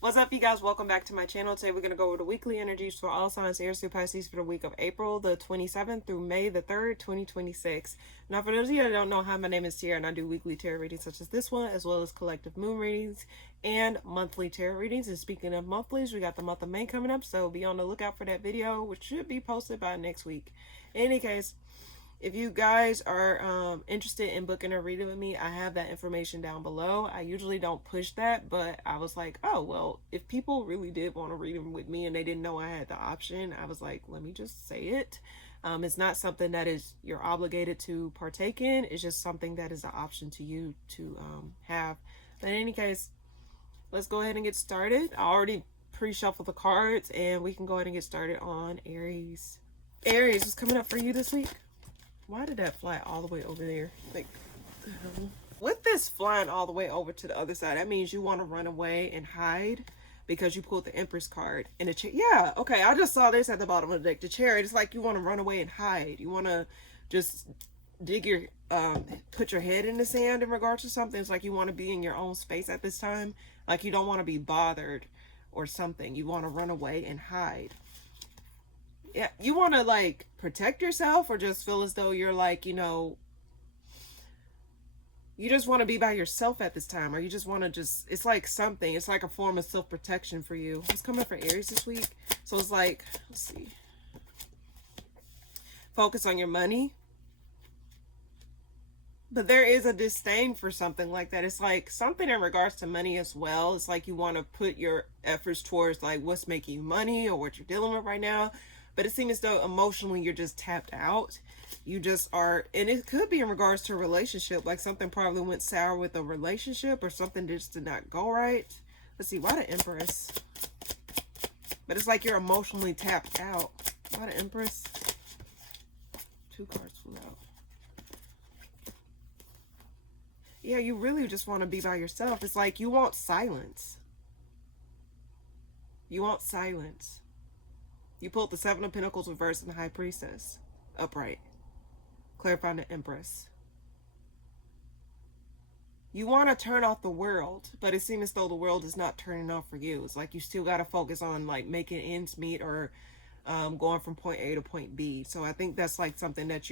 What's up, you guys? Welcome back to my channel. Today we're going to go over the weekly energies for all signs Aries through Pisces for the week of April the 27th through May the 3rd, 2026. Now, for those of you that don't know, hi, my name is Tiara, and I do weekly tarot readings such as this one, as well as collective moon readings and monthly tarot readings. And speaking of monthlies, we got the month of May coming up, so be on the lookout for that video, which should be posted by next week. In any case, if you guys are interested in booking a reading with me, I have that information down below. I usually don't push that, but I was like, oh, well, if people really did want to read them with me and they didn't know I had the option, I was like, let me just say it. It's not something that is you're obligated to partake in. It's just something that is an option to you to have. But in any case, let's go ahead and get started. I already pre-shuffled the cards, and we can go ahead and get started on Aries. Aries, what's coming up for you this week? Why did that fly all the way over there? Like, with this flying all the way over to the other side, that means you want to run away and hide because you pulled the Empress card. And the yeah, okay, I just saw this at the bottom of the deck. The Chariot, it's like you want to run away and hide. You want to just dig your, put your head in the sand in regards to something. It's like you want to be in your own space at this time. Like you don't want to be bothered or something. You want to run away and hide. Yeah, you want to like protect yourself, or just feel as though you're like, you know, you just want to be by yourself at this time, or you just want to just, it's like something, it's like a form of self-protection for you. What's coming up for Aries this week? So it's like, let's see, focus on your money, but there is a disdain for something like that. It's like something in regards to money as well. It's like you want to put your efforts towards like what's making you money or what you're dealing with right now. But it seems as though emotionally you're just tapped out. You just are, and it could be in regards to a relationship, like something probably went sour with a relationship or something just did not go right. Let's see, why the Empress? But it's like you're emotionally tapped out. Why the Empress? Two cards flew out. Yeah, you really just want to be by yourself. It's like you want silence. You want silence. You pulled the Seven of Pentacles reversed and the High Priestess upright, clarifying the Empress. You want to turn off the world, but it seems as though the world is not turning off for you. It's like you still got to focus on like making ends meet, or going from point A to point B. So I think that's like something that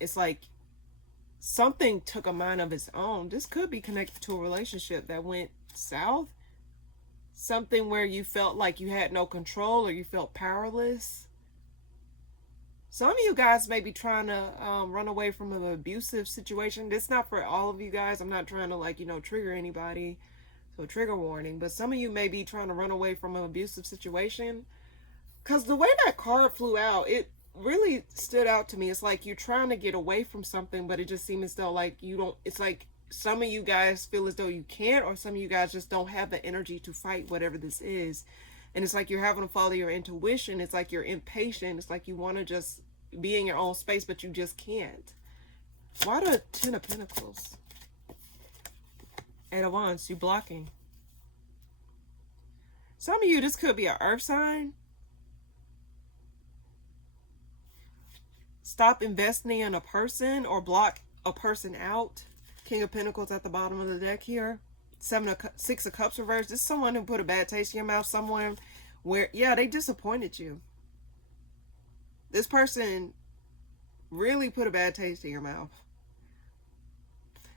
it's like something took a mind of its own. This could be connected to a relationship that went south. Something where you felt like you had no control, or you felt powerless. Some of you guys may be trying to run away from an abusive situation. This is not for all of you guys. I'm not trying to like, you know, trigger anybody. So trigger warning. But some of you may be trying to run away from an abusive situation. Because the way that card flew out, it really stood out to me. It's like you're trying to get away from something, but it just seems as though like you don't, it's like some of you guys feel as though you can't, or some of you guys just don't have the energy to fight whatever this is. And it's like you're having to follow your intuition. It's like you're impatient. It's like you want to just be in your own space, but you just can't. Why the Ten of Pentacles? Eight of Wands, you blocking. Some of you, this could be an earth sign. Stop investing in a person or block a person out. King of Pentacles at the bottom of the deck here. Six of Cups reversed. This is someone who put a bad taste in your mouth. Someone where, yeah, they disappointed you. This person really put a bad taste in your mouth.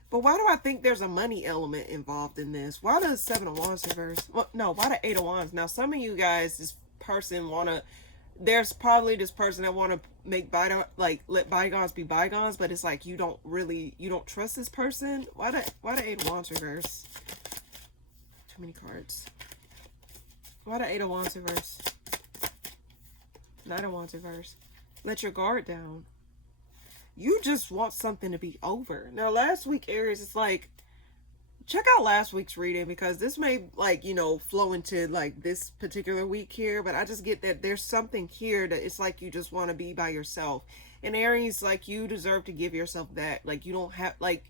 But why do I think there's a money element involved in this? Why does Seven of Wands reverse? Well, no, why the Eight of Wands? Now, some of you guys, this person want to, there's probably this person that want to make let bygones be bygones, but it's like you don't trust this person. Why the Eight of Wands reverse? Too many cards. Why the Eight of Wands reverse? Nine of Wands reverse. Let your guard down. You just want something to be over. Now, last week, Aries, it's like, check out last week's reading, because this may like, you know, flow into like this particular week here, but I just get that there's something here that it's like you just want to be by yourself. And Aries, like, you deserve to give yourself that. Like, you don't have, like,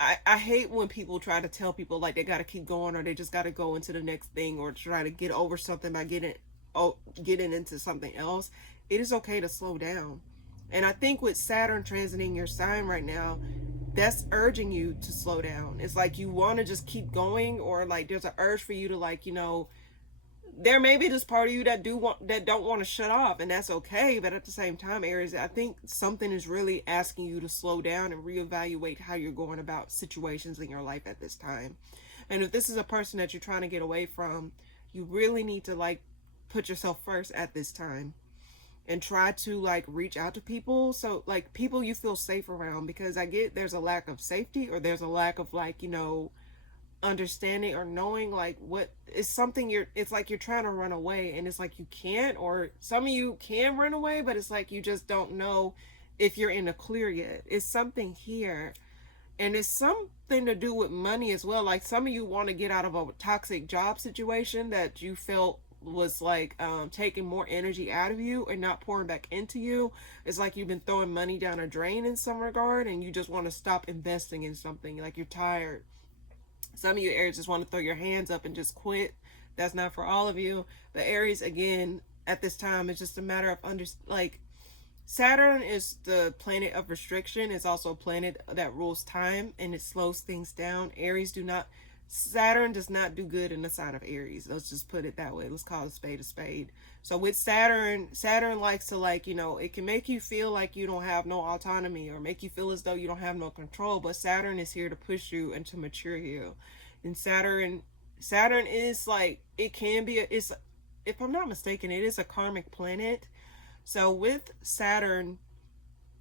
I hate when people try to tell people like they got to keep going, or they just got to go into the next thing, or try to get over something by getting into something else. It is okay to slow down. And I think with Saturn transiting your sign right now, that's urging you to slow down. It's like you want to just keep going, or like there's an urge for you to, like, you know, there may be this part of you that don't want to shut off, and that's okay. But at the same time, Aries, I think something is really asking you to slow down and reevaluate how you're going about situations in your life at this time. And if this is a person that you're trying to get away from, you really need to, like, put yourself first at this time, and try to, like, reach out to people, so like people you feel safe around, because I get there's a lack of safety, or there's a lack of, like, you know, understanding or knowing, like, what is something it's like you're trying to run away, and it's like you can't, or some of you can run away, but it's like you just don't know if you're in the clear yet. It's something here, and it's something to do with money as well. Like, some of you want to get out of a toxic job situation that you felt was like taking more energy out of you and not pouring back into you. It's like you've been throwing money down a drain in some regard, and you just want to stop investing in something. Like, you're tired. Some of you Aries just want to throw your hands up and just quit. That's not for all of you. But Aries, again, at this time, it's just a matter of like, Saturn is the planet of restriction. It's also a planet that rules time, and it slows things down. Saturn does not do good in the sign of Aries. Let's just put it that way. Let's call a spade a spade. So with Saturn likes to, like, you know, it can make you feel like you don't have no autonomy, or make you feel as though you don't have no control. But Saturn is here to push you and to mature you. And Saturn is like, it can be, if I'm not mistaken, it is a karmic planet. So with Saturn,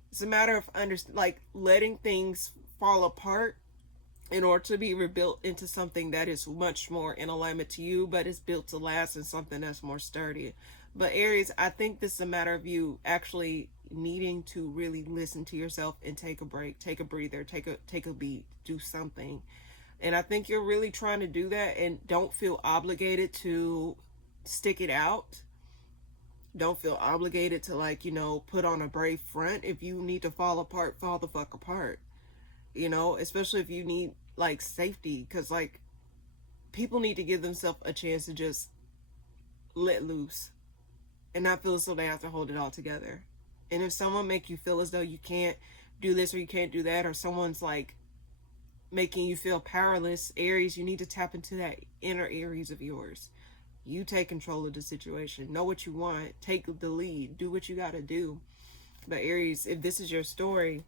it's a matter of like letting things fall apart in order to be rebuilt into something that is much more in alignment to you, but it's built to last, and something that's more sturdy. But Aries, I think this is a matter of you actually needing to really listen to yourself and take a break, take a breather, take a beat, do something. And I think you're really trying to do that, and don't feel obligated to stick it out. Don't feel obligated to, like, you know, put on a brave front. If you need to fall apart, fall the fuck apart. You know, especially if you need, like, safety, because, like, people need to give themselves a chance to just let loose and not feel as though they have to hold it all together. And if someone make you feel as though you can't do this or you can't do that, or someone's like making you feel powerless, Aries, you need to tap into that inner Aries of yours. You take control of the situation. Know what you want. Take the lead. Do what you got to do. But Aries, if this is your story,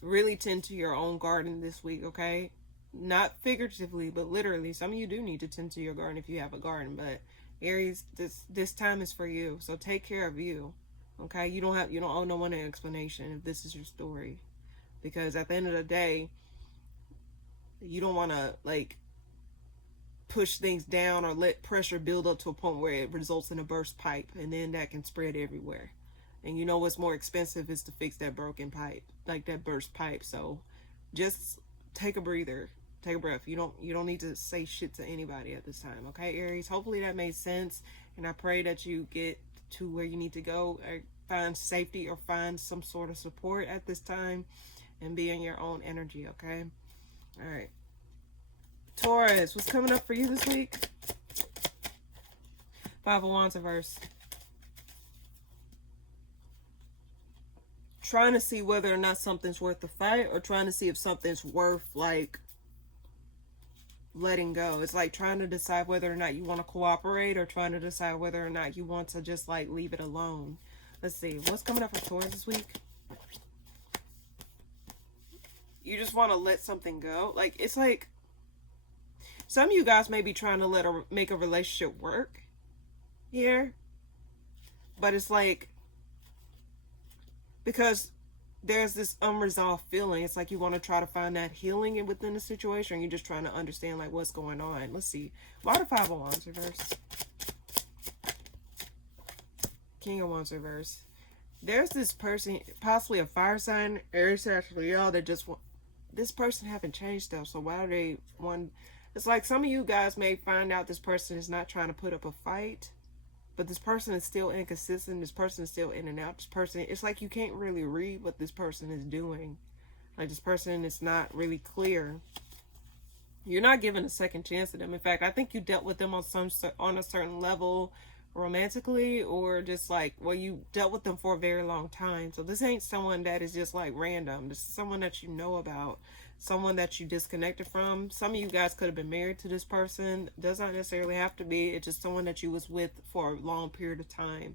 really tend to your own garden this week, okay? Not figuratively, but literally. Some of you do need to tend to your garden if you have a garden. But Aries, this time is for you. So take care of you, okay? You don't owe no one an explanation if this is your story, because at the end of the day, you don't want to, like, push things down or let pressure build up to a point where it results in a burst pipe, and then that can spread everywhere. And you know what's more expensive is to fix that broken pipe, like that burst pipe. So just take a breather, take a breath. You don't need to say shit to anybody at this time, okay, Aries? Hopefully that made sense, and I pray that you get to where you need to go, or find safety, or find some sort of support at this time, and be in your own energy, okay? All right. Taurus, what's coming up for you this week? Five of Wands reverse. Trying to see whether or not something's worth the fight, or trying to see if something's worth, like, letting go. It's like trying to decide whether or not you want to cooperate, or trying to decide whether or not you want to just, like, leave it alone. Let's see. What's coming up for Taurus this week? You just want to let something go. Like, it's like some of you guys may be trying to make a relationship work here. But it's like, because there's this unresolved feeling. It's like you want to try to find that healing within the situation, or you're just trying to understand, like, what's going on. Let's see. Why the Five of Wands reverse? King of Wands reverse. There's this person, possibly a fire sign, Aries, Leo, that just want, this person haven't changed stuff. So why do they want? It's like some of you guys may find out this person is not trying to put up a fight, but this person is still inconsistent. This person is still in and out. This person, it's like you can't really read what this person is doing. Like, this person is not really clear. You're not giving a second chance to them. In fact, I think you dealt with them on a certain level romantically, or just like, well, you dealt with them for a very long time. So this ain't someone that is just like random. This is someone that you know about, someone that you disconnected from. Some of you guys could have been married to this person. Does not necessarily have to be. It's just someone that you was with for a long period of time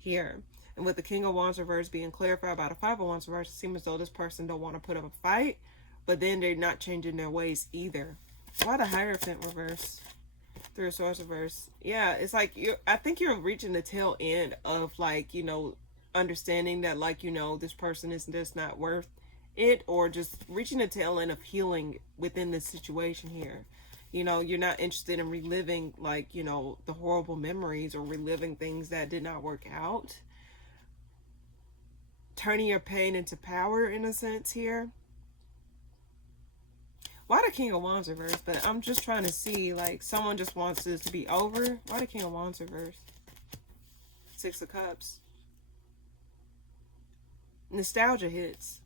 here. And with the King of Wands reverse being clarified by the Five of Wands reverse, it seems as though this person don't want to put up a fight, but then they're not changing their ways either. Why the Hierophant reverse? Three of Swords reverse. Yeah, it's like I think you're reaching the tail end of, like, you know, understanding that, like, you know, this person is just not worth it, or just reaching the tail end of healing within this situation here. You know, you're not interested in reliving, like, you know, the horrible memories, or reliving things that did not work out. Turning your pain into power, in a sense here. Why the King of Wands reverse? But I'm just trying to see, like, someone just wants this to be over. Why the King of Wands reverse? Six of Cups. Nostalgia hits.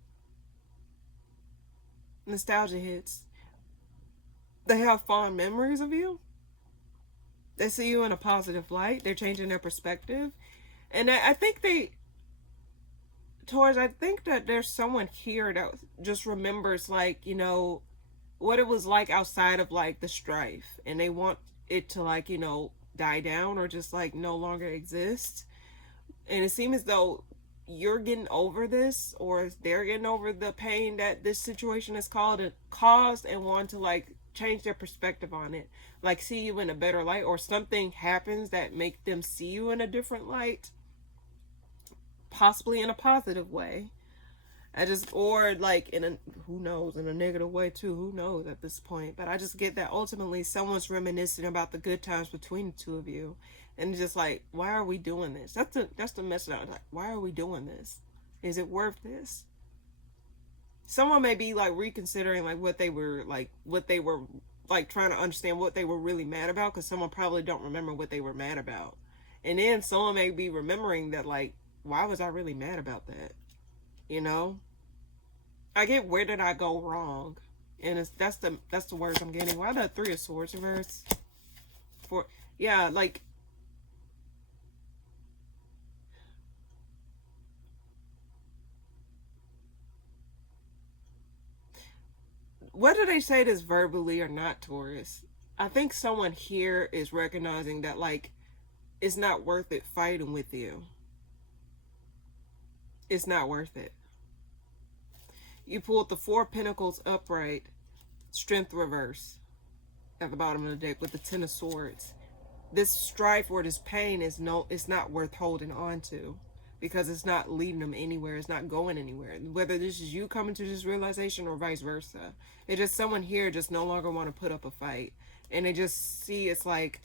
Nostalgia hits. They have fond memories of you. They see you in a positive light. They're changing their perspective. And I think Taurus, I think that there's someone here that just remembers, like, you know, what it was like outside of, like, the strife, and they want it to, like, you know, die down, or just, like, no longer exist. And it seems as though you're getting over this, or they're getting over the pain that this situation has caused, and want to, like, change their perspective on it, like, see you in a better light, or something happens that make them see you in a different light, possibly in a positive way. Or like in a, who knows, in a negative way too, who knows at this point. But I just get that ultimately someone's reminiscing about the good times between the two of you, and just like, why are we doing this? That's the message. I was like, why are we doing this? Is it worth this? Someone may be like reconsidering, like, what they were like trying to understand what they were really mad about, because someone probably don't remember what they were mad about. And then someone may be remembering that, like, why was I really mad about that? You know, I get, where did I go wrong? And that's the words I'm getting. Why the Three of Swords reverse? Yeah, like, whether they say this verbally or not, Taurus, I think someone here is recognizing that, like, it's not worth it fighting with you. It's not worth it. You pulled the Four of Pentacles upright, Strength reverse at the bottom of the deck with the Ten of Swords. This strife or this pain it's not worth holding on to, because it's not leading them anywhere. It's not going anywhere. Whether this is you coming to this realization or vice versa. It's just someone here just no longer want to put up a fight. And they just see, it's like,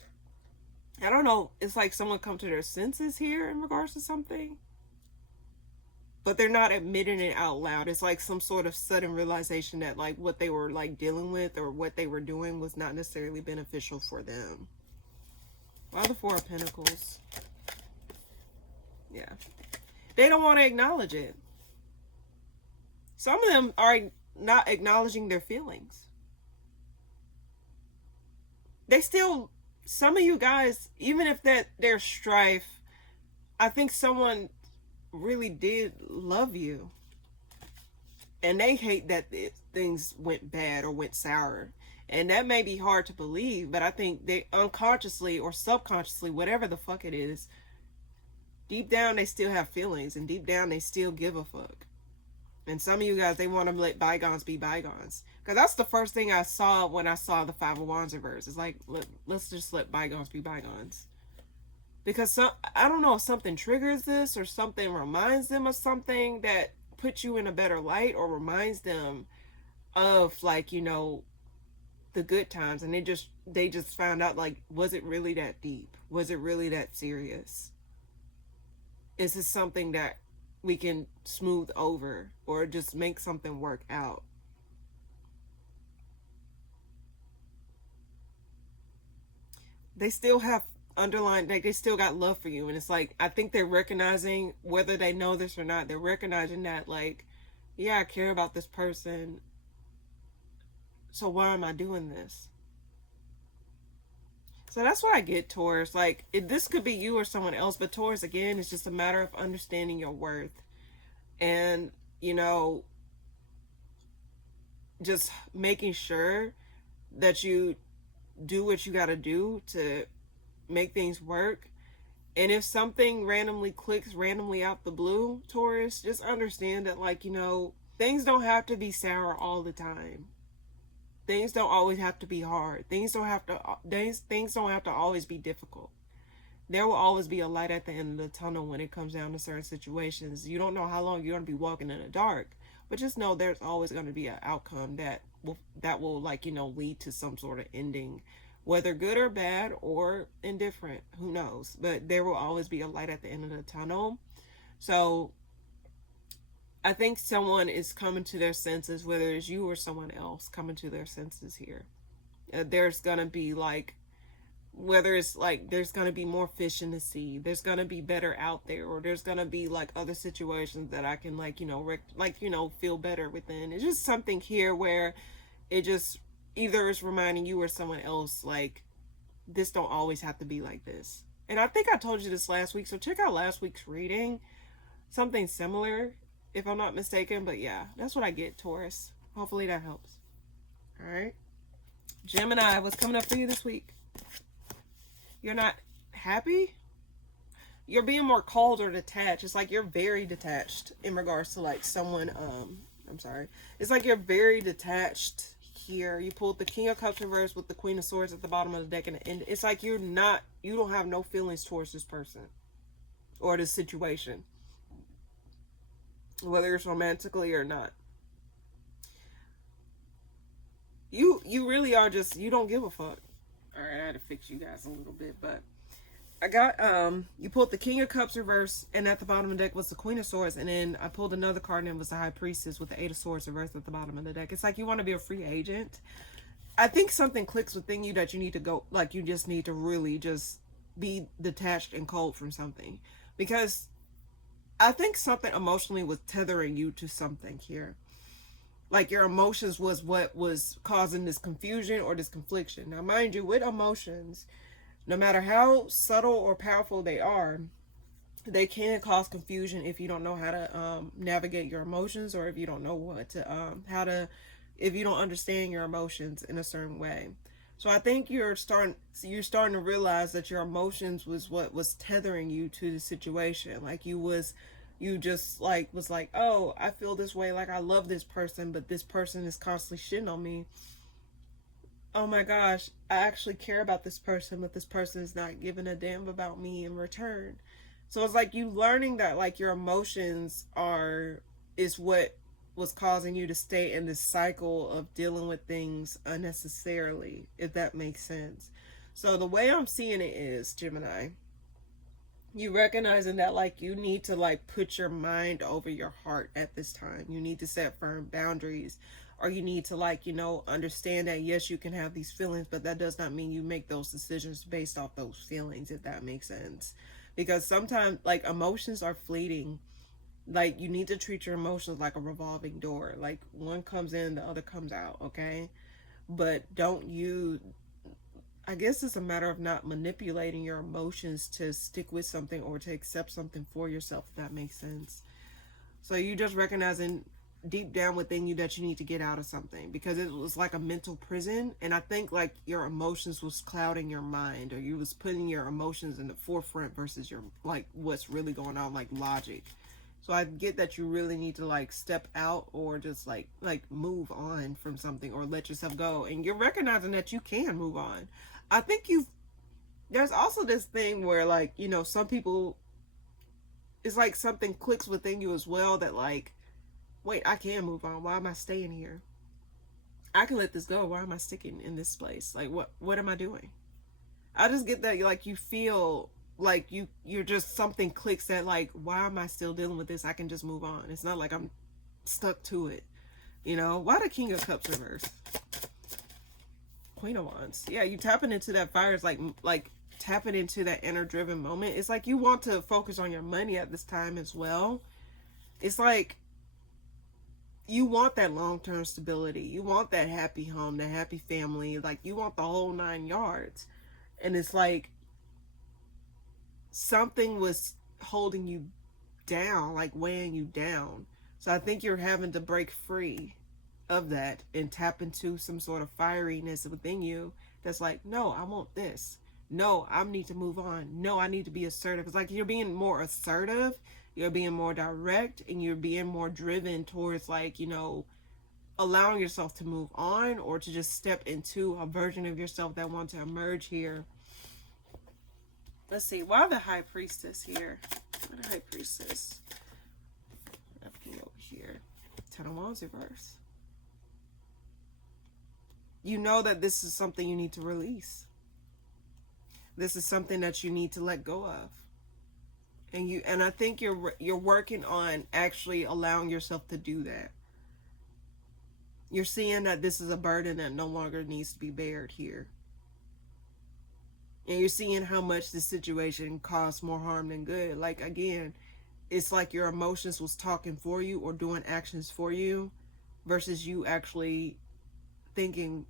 I don't know, it's like someone come to their senses here in regards to something, but they're not admitting it out loud. It's like some sort of sudden realization that, like, what they were, like, dealing with, or what they were doing was not necessarily beneficial for them. Why the Four of Pentacles? Yeah. They don't want to acknowledge it. Some of them are not acknowledging their feelings. They still, some of you guys, even if that there's strife, I think someone really did love you, and they hate that things went bad or went sour. And that may be hard to believe, but I think they unconsciously or subconsciously, whatever the fuck it is, deep down they still have feelings, and deep down they still give a fuck. And some of you guys, they want to let bygones be bygones, because that's the first thing I saw when I saw the Five of Wands reverse. It's like, let's just let bygones be bygones. Because I don't know if something triggers this, or something reminds them of something that puts you in a better light, or reminds them of, like, you know, the good times, and they just found out, like, was it really that deep? Was it really that serious? Is this something that we can smooth over, or just make something work out? They still have underlying, like, they still got love for you. And it's like, I think they're recognizing, whether they know this or not, they're recognizing that, like, yeah, I care about this person, so why am I doing this? So that's what I get, Taurus. Like, this could be you or someone else, but Taurus, again, it's just a matter of understanding your worth. And, you know, just making sure that you do what you got to do to make things work. And if something randomly clicks randomly out the blue, Taurus, just understand that, like, you know, things don't have to be sour all the time. Things don't always have to be hard. Things don't have to always be difficult. There will always be a light at the end of the tunnel when it comes down to certain situations. You don't know how long you're going to be walking in the dark, but just know there's always going to be an outcome that will like, you know, lead to some sort of ending, whether good or bad or indifferent, who knows, but there will always be a light at the end of the tunnel. So I think someone is coming to their senses, whether it's you or someone else coming to their senses here. There's gonna be like, whether it's like there's gonna be more fish in the sea, there's gonna be better out there, or there's gonna be like other situations that I can like, you know, feel better within. It's just something here where it just either is reminding you or someone else like, this don't always have to be like this. And I think I told you this last week, so check out last week's reading. Something similar, if I'm not mistaken. But yeah, that's what I get, Taurus. Hopefully that helps. All right. Gemini, what's coming up for you this week? You're not happy? You're being more cold or detached. It's like you're very detached in regards to like someone, I'm sorry. It's like you're very detached here. You pulled the King of Cups reverse with the Queen of Swords at the bottom of the deck, and it's like you don't have no feelings towards this person or this situation, whether it's romantically or not. You really are just, you don't give a fuck. All right, I had to fix you guys a little bit, but I got you pulled the King of Cups reverse, and at the bottom of the deck was the Queen of Swords, and then I pulled another card, and it was the High Priestess with the Eight of Swords reversed at the bottom of the deck. It's like you want to be a free agent. I think something clicks within you that you need to go, like you just need to really just be detached and cold from something, because I think something emotionally was tethering you to something here. Like your emotions was what was causing this confusion or this confliction. Now, mind you, with emotions, no matter how subtle or powerful they are, they can cause confusion if you don't know how to navigate your emotions, or if you don't know what to if you don't understand your emotions in a certain way. So I think you're starting to realize that your emotions was what was tethering you to the situation. Like you just like was like, oh, I feel this way, like I love this person, but this person is constantly shitting on me. Oh my gosh, I actually care about this person, but this person is not giving a damn about me in return. So it's like you learning that like your emotions is what was causing you to stay in this cycle of dealing with things unnecessarily, if that makes sense. So the way I'm seeing it is, Gemini, you recognizing that like you need to like put your mind over your heart at this time. You need to set firm boundaries, or you need to like, you know, understand that yes, you can have these feelings, but that does not mean you make those decisions based off those feelings, if that makes sense. Because sometimes like emotions are fleeting. Like you need to treat your emotions like a revolving door. Like one comes in, the other comes out, okay? But I guess it's a matter of not manipulating your emotions to stick with something or to accept something for yourself, if that makes sense. So you just recognizing deep down within you that you need to get out of something, because it was like a mental prison. And I think like your emotions was clouding your mind, or you was putting your emotions in the forefront versus your like what's really going on, like logic. So I get that you really need to like step out, or just like move on from something, or let yourself go. And you're recognizing that you can move on. I think there's also this thing where like, you know, some people, it's like something clicks within you as well, that like, wait, I can move on. Why am I staying here? I can let this go. Why am I sticking in this place? Like what am I doing? I just get that like you feel like you're just, something clicks that like, why am I still dealing with this? I can just move on. It's not like I'm stuck to it. You know, why the King of Cups reverse? Queen of Wands. Yeah, you tapping into that fire. It's like tapping into that inner driven moment. It's like you want to focus on your money at this time as well. It's like you want that long-term stability. You want that happy home, that happy family. Like you want the whole 9 yards. And it's like something was holding you down, like weighing you down. So I think you're having to break free of that and tap into some sort of fieriness within you that's like, no, I want this. No, I need to move on. No, I need to be assertive. It's like you're being more assertive, you're being more direct, and you're being more driven towards, like, you know, allowing yourself to move on or to just step into a version of yourself that wants to emerge here. Let's see, why the High Priestess here? Why the High Priestess? Over here. Ten of Wands reverse. You know that this is something you need to release. This is something that you need to let go of. And I think you're working on actually allowing yourself to do that. You're seeing that this is a burden that no longer needs to be bared here. And you're seeing how much this situation caused more harm than good. Like, again, it's like your emotions was talking for you or doing actions for you versus you actually thinking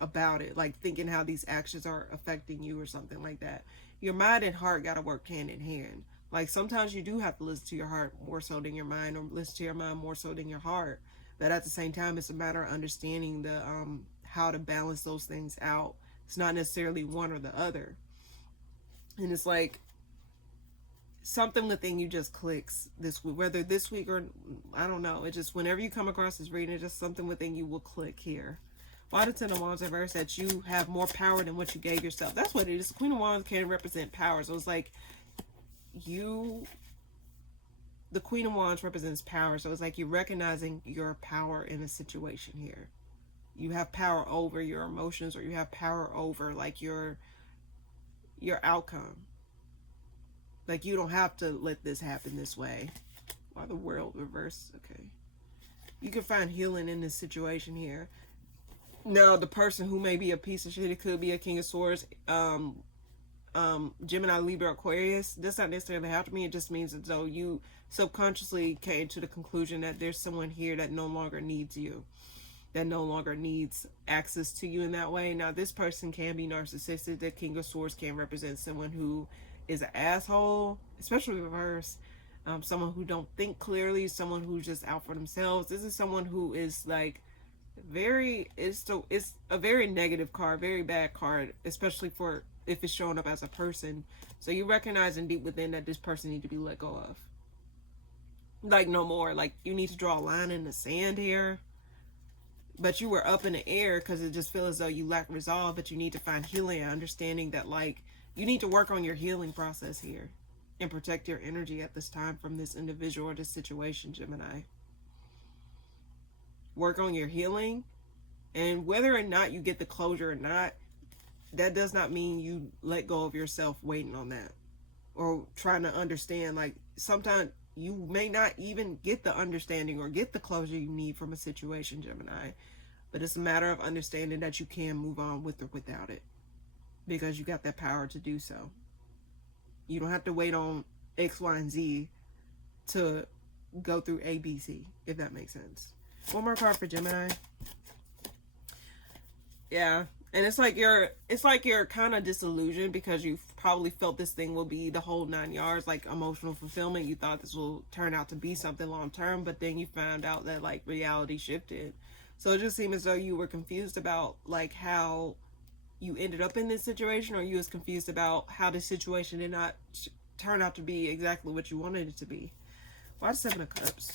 about it, like thinking how these actions are affecting you or something like that. Your mind and heart got to work hand in hand. Like, sometimes you do have to listen to your heart more so than your mind, or listen to your mind more so than your heart. But at the same time, it's a matter of understanding the how to balance those things out. It's not necessarily one or the other. And it's like something within you just clicks this week, whether this week or I don't know. It just, whenever you come across this reading, just something within you will click here. Why the Ten of Wands reverse? That you have more power than what you gave yourself. That's what it is. Queen of Wands can represent power. So it's like the Queen of Wands represents power. So it's like you're recognizing your power in a situation here. You have power over your emotions, or you have power over like your outcome. Like, you don't have to let this happen this way. Why the World reverse? Okay. You can find healing in this situation here. Now, the person who may be a piece of shit, it could be a King of Swords, Gemini, Libra, Aquarius. This not necessarily have to mean. It just means as though you subconsciously came to the conclusion that there's someone here that no longer needs you, that no longer needs access to you in that way. Now, this person can be narcissistic. The King of Swords can represent someone who is an asshole, especially reverse. Someone who don't think clearly, someone who's just out for themselves. This is someone who is like it's a very negative card, very bad card, especially for if it's showing up as a person. So you recognizing deep within that this person needs to be let go of. Like, no more. Like, you need to draw a line in the sand here. But you were up in the air because it just feels as though you lack resolve, but you need to find healing and understanding that, like, you need to work on your healing process here and protect your energy at this time from this individual or this situation, Gemini. Work on your healing, and whether or not you get the closure or not, that does not mean you let go of yourself waiting on that or trying to understand. Like, sometimes you may not even get the understanding or get the closure you need from a situation, Gemini, but it's a matter of understanding that you can move on with or without it because you got that power to do so. You don't have to wait on X, Y, and Z to go through A, B, C, if that makes sense. One more card for Gemini. Yeah. And it's like you're kind of disillusioned because you probably felt this thing will be the whole 9 yards, like emotional fulfillment. You thought this will turn out to be something long term, but then you found out that like reality shifted. So it just seemed as though you were confused about like how you ended up in this situation, or you was confused about how this situation did not turn out to be exactly what you wanted it to be. Why the Seven of Cups?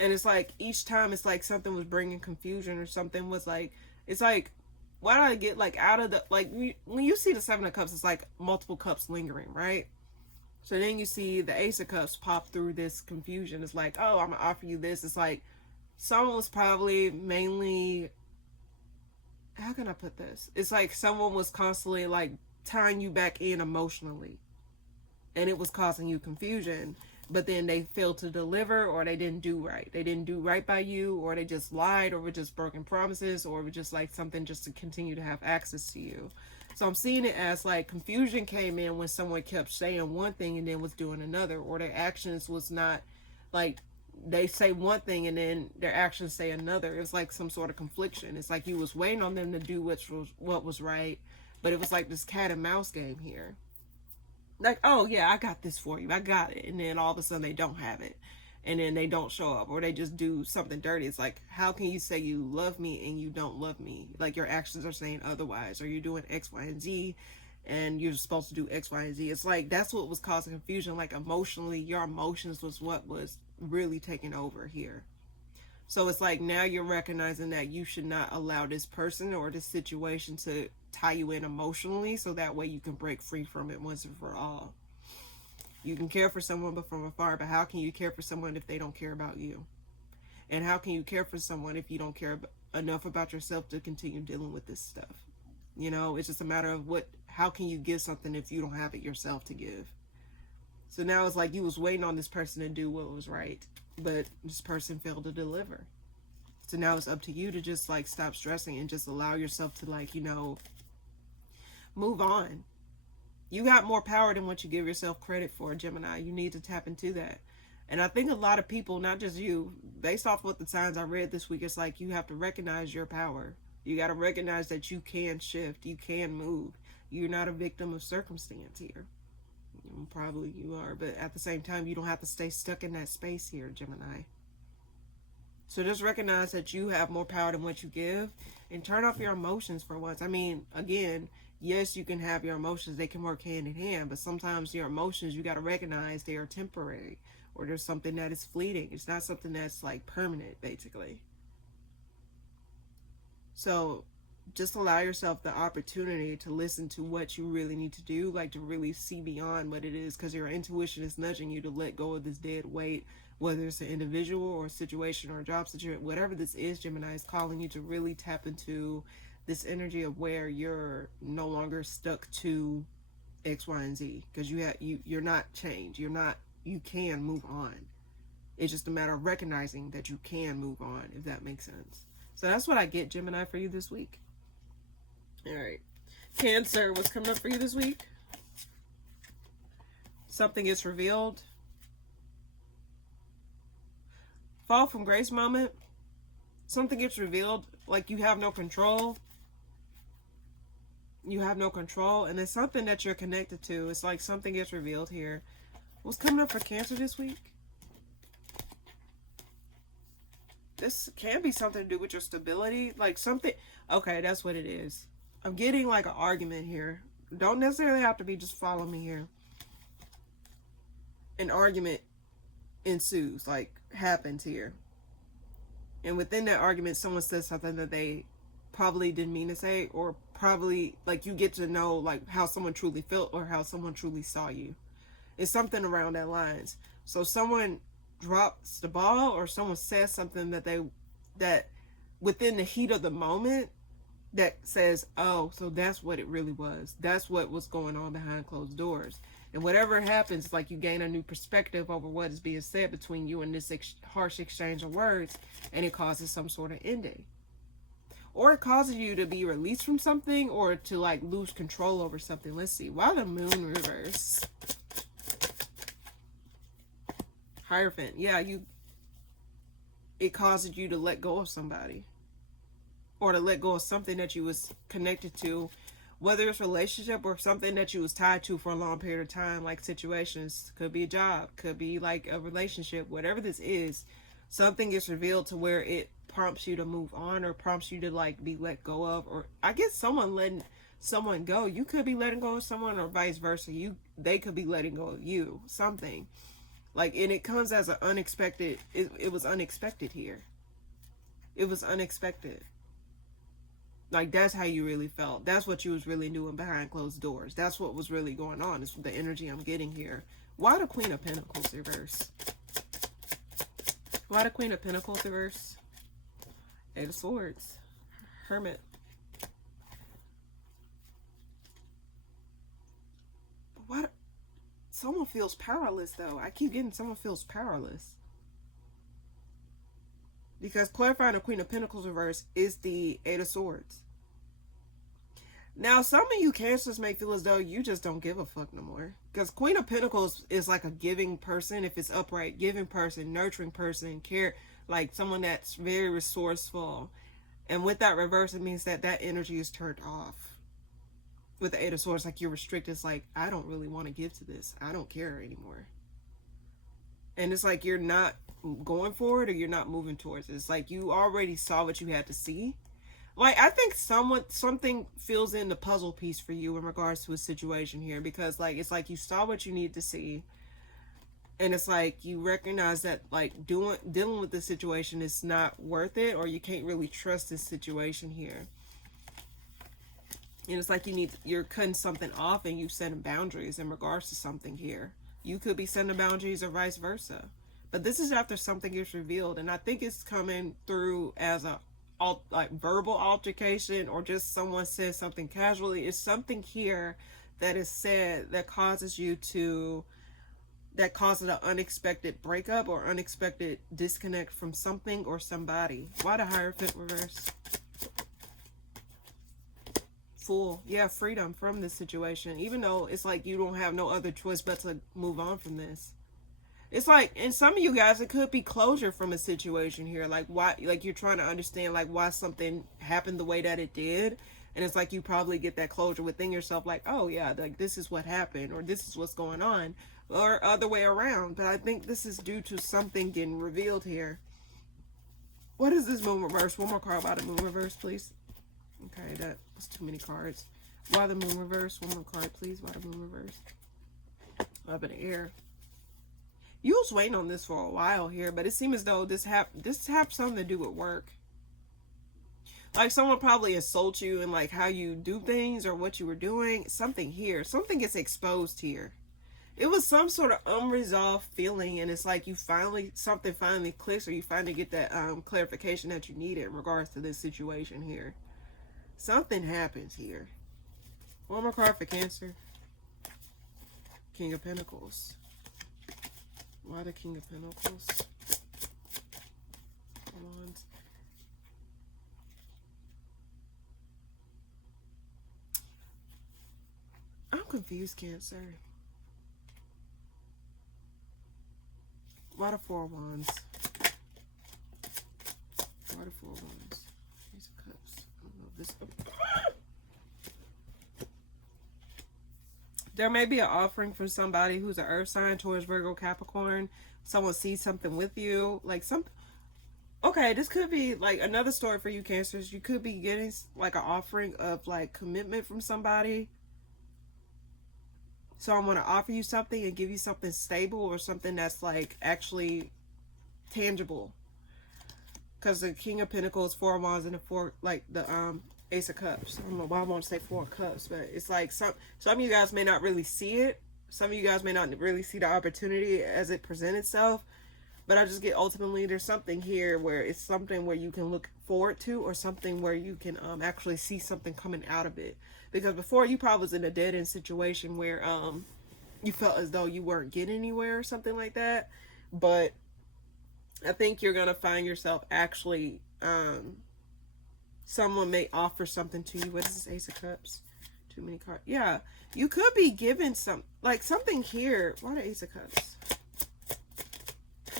And it's like each time it's like something was bringing confusion, or something was like, it's like, why did I get like out of the, like when you see the Seven of Cups, it's like multiple cups lingering, right? So then you see the Ace of Cups pop through this confusion. It's like, oh, I'm gonna offer you this. It's like someone was probably mainly, how can I put this? It's like someone was constantly like tying you back in emotionally, and it was causing you confusion. But then they failed to deliver, or they didn't do right. They didn't do right by you, or they just lied, or were just broken promises, or were just like something just to continue to have access to you. So I'm seeing it as like confusion came in when someone kept saying one thing and then was doing another, or their actions was not like they say one thing and then their actions say another. It's like some sort of confliction. It's like you was waiting on them to do what was right, but it was like this cat and mouse game here. Like, oh yeah, I got this for you, I got it, and then all of a sudden they don't have it, and then they don't show up, or they just do something dirty. It's like, how can you say you love me and you don't love me? Like, your actions are saying otherwise, or you're doing X, Y, and Z, and you're supposed to do X, Y, and Z. It's like that's what was causing confusion. Like, emotionally, your emotions was what was really taking over here. So it's like now you're recognizing that you should not allow this person or this situation to tie you in emotionally, so that way you can break free from it once and for all. You can care for someone but from afar, but how can you care for someone if they don't care about you? And how can you care for someone if you don't care enough about yourself to continue dealing with this stuff? You know, it's just a matter of how can you give something if you don't have it yourself to give? So now it's like you was waiting on this person to do what was right, but this person failed to deliver. So now it's up to you to just like stop stressing and just allow yourself to, like, you know, move on. You got more power than what you give yourself credit for, Gemini. You need to tap into that. And I think a lot of people, not just you, based off what the signs I read this week, it's like you have to recognize your power. You got to recognize that you can shift, you can move. You're not a victim of circumstance here. Probably you are, but at the same time, you don't have to stay stuck in that space here, Gemini. So just recognize that you have more power than what you give, and turn off your emotions for once. I mean, again, yes, you can have your emotions. They can work hand in hand, but sometimes your emotions, you got to recognize they are temporary, or there's something that is fleeting. It's not something that's like permanent, basically. So just allow yourself the opportunity to listen to what you really need to do, like to really see beyond what it is, because your intuition is nudging you to let go of this dead weight, whether it's an individual or a situation or a job situation, whatever this is. Gemini is calling you to really tap into this energy of where you're no longer stuck to X, Y, and Z, because you're not changed. You can move on. It's just a matter of recognizing that you can move on, if that makes sense. So that's what I get, Gemini, for you this week. All right. Cancer, what's coming up for you this week? Something is revealed. Fall from grace moment. Something gets revealed, like you have no control. You have no control, and it's something that you're connected to. It's like something gets revealed here. What's coming up for Cancer this week? This can be something to do with your stability. Like something. Okay, that's what it is. I'm getting like an argument here. Don't necessarily have to be, just follow me here. An argument ensues, like happens here. And within that argument, someone says something that they probably didn't mean to say, or probably like you get to know like how someone truly felt or how someone truly saw you. It's something around that lines. So someone drops the ball, or someone says something that within the heat of the moment that says, oh, so that's what it really was. That's what was going on behind closed doors. And whatever happens, like you gain a new perspective over what is being said between you and this harsh exchange of words, and it causes some sort of ending. Or it causes you to be released from something, or to like lose control over something. Let's see. Why the moon reverse? Hierophant. Yeah, it causes you to let go of somebody, or to let go of something that you was connected to, whether it's relationship or something that you was tied to for a long period of time, like situations. Could be a job, could be like a relationship. Whatever this is, something gets revealed to where it prompts you to move on, or prompts you to like be let go of, or I guess someone letting someone go. You could be letting go of someone, or vice versa. They could be letting go of you. Something like, and it comes as an unexpected. It was unexpected here. It was unexpected. Like, that's how you really felt. That's what you was really doing behind closed doors. That's what was really going on. It's the energy I'm getting here. Why the Queen of Pentacles reverse? Why the Queen of Pentacles reverse? Eight of Swords. Hermit. What? Someone feels powerless, though. I keep getting someone feels powerless. Because clarifying the Queen of Pentacles reverse is the Eight of Swords. Now, some of you Cancers may feel as though you just don't give a fuck no more. Because Queen of Pentacles is like a giving person. If it's upright, giving person, nurturing person, care, like someone that's very resourceful. And with that reverse, it means that that energy is turned off. With the Eight of Swords, like you're restricted. It's like, I don't really want to give to this. I don't care anymore. And it's like you're not going for it or you're not moving towards it. It's like you already saw what you had to see. Like, I think something fills in the puzzle piece for you in regards to a situation here, because like it's like you saw what you need to see, and it's like you recognize that like dealing with this situation is not worth it, or you can't really trust this situation here. And it's like you're cutting something off and you setting boundaries in regards to something here. You could be setting boundaries or vice versa, but this is after something is revealed, and I think it's coming through as a like verbal altercation, or just someone says something casually. It's something here that is said that causes an unexpected breakup or unexpected disconnect from something or somebody. Why the Hierophant reverse? Fool. Yeah, freedom from this situation, even though it's like you don't have no other choice but to move on from this. It's like, in some of you guys, it could be closure from a situation here. Like, why, like, you're trying to understand, like, why something happened the way that it did. And it's like you probably get that closure within yourself, like, oh, yeah, like, this is what happened, or this is what's going on, or other way around. But I think this is due to something getting revealed here. What is this Moon reverse? One more card about the Moon reverse, please. Okay, that was too many cards. Why the Moon reverse? One more card, please. Why the Moon reverse? Up in the air. You was waiting on this for a while here, but it seems as though this have something to do with work. Like someone probably insults you in like how you do things or what you were doing. Something here. Something gets exposed here. It was some sort of unresolved feeling, and it's like something finally clicks, or you finally get that clarification that you needed in regards to this situation here. Something happens here. One more card for Cancer. King of Pentacles. Why the King of Pentacles? Wands. I'm confused, Cancer. Why the Four of Wands? Why the Four of Wands? Ace of Cups. I don't know if this. There may be an offering from somebody who's an earth sign, Taurus, Virgo, Capricorn. Someone sees something with you. Like okay, this could be like another story for you Cancers. You could be getting like an offering of like commitment from somebody. So I'm going to offer you something and give you something stable, or something that's like actually tangible. Because the King of Pentacles, Four of Wands, and the Ace of Cups. I don't know why I want to say Four of Cups, but it's like some of you guys may not really see it. Some of you guys may not really see the opportunity as it presents itself. But I just get ultimately there's something here where it's something where you can look forward to, or something where you can actually see something coming out of it. Because before, you probably was in a dead end situation where you felt as though you weren't getting anywhere or something like that. But I think you're gonna find yourself actually someone may offer something to you. What is this Ace of Cups? Too many cards. Yeah, you could be given something here. Why the Ace of Cups?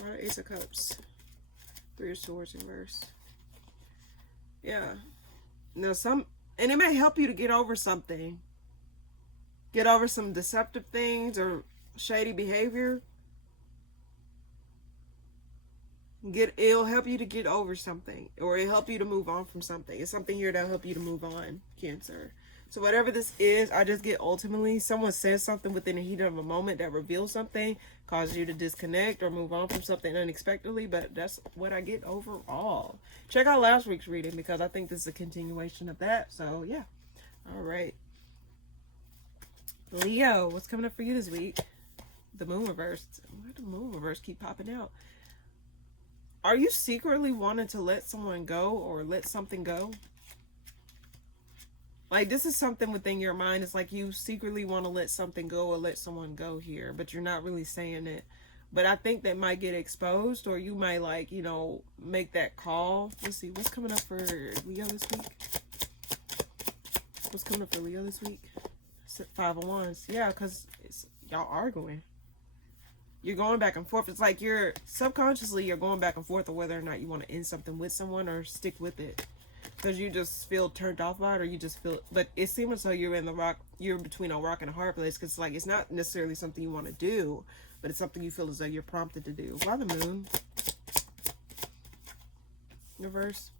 Why the Ace of Cups? Three of Swords in reverse. Yeah. Now and it may help you to get over something. Get over some deceptive things or shady behavior. It'll help you to get over something, or it'll help you to move on from something. It's something here that'll help you to move on, Cancer. So whatever this is, I just get ultimately someone says something within the heat of a moment that reveals something, causes you to disconnect or move on from something unexpectedly. But that's what I get overall. Check out last week's reading, because I think this is a continuation of that. So yeah. All right. Leo, what's coming up for you this week? The Moon reverse. Why did the Moon reverse keep popping out? Are you secretly wanting to let someone go, or let something go? Like, this is something within your mind. It's like you secretly want to let something go or let someone go here, but you're not really saying it. But I think that might get exposed, or you might, like, you know, make that call. Let's see, what's coming up for Leo this week? What's coming up for Leo this week? 5 of Wands. Yeah, because y'all arguing. You're going back and forth. It's like you're subconsciously you're going back and forth of whether or not you want to end something with someone or stick with it. Because you just feel turned off by it, or you just feel, but it seems as though you're between a rock and a hard place, because like it's not necessarily something you want to do, but it's something you feel as though you're prompted to do. Why the moon? Reverse.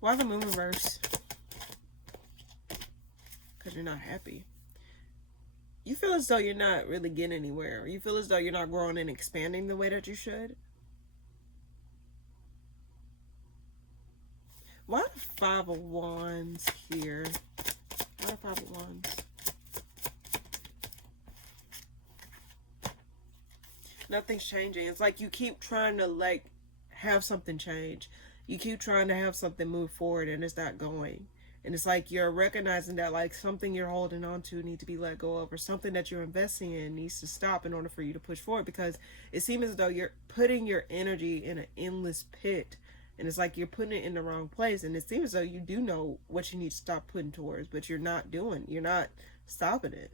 Why the moon reverse? Because you're not happy. You feel as though you're not really getting anywhere. You feel as though you're not growing and expanding the way that you should. Why the 5 of Wands here? Why the 5 of Wands? Nothing's changing. It's like you keep trying to like have something change. You keep trying to have something move forward and it's not going. And it's like you're recognizing that like something you're holding on to needs to be let go of, or something that you're investing in needs to stop in order for you to push forward, because it seems as though you're putting your energy in an endless pit. And it's like you're putting it in the wrong place. And it seems as though you do know what you need to stop putting towards, but you're not stopping it.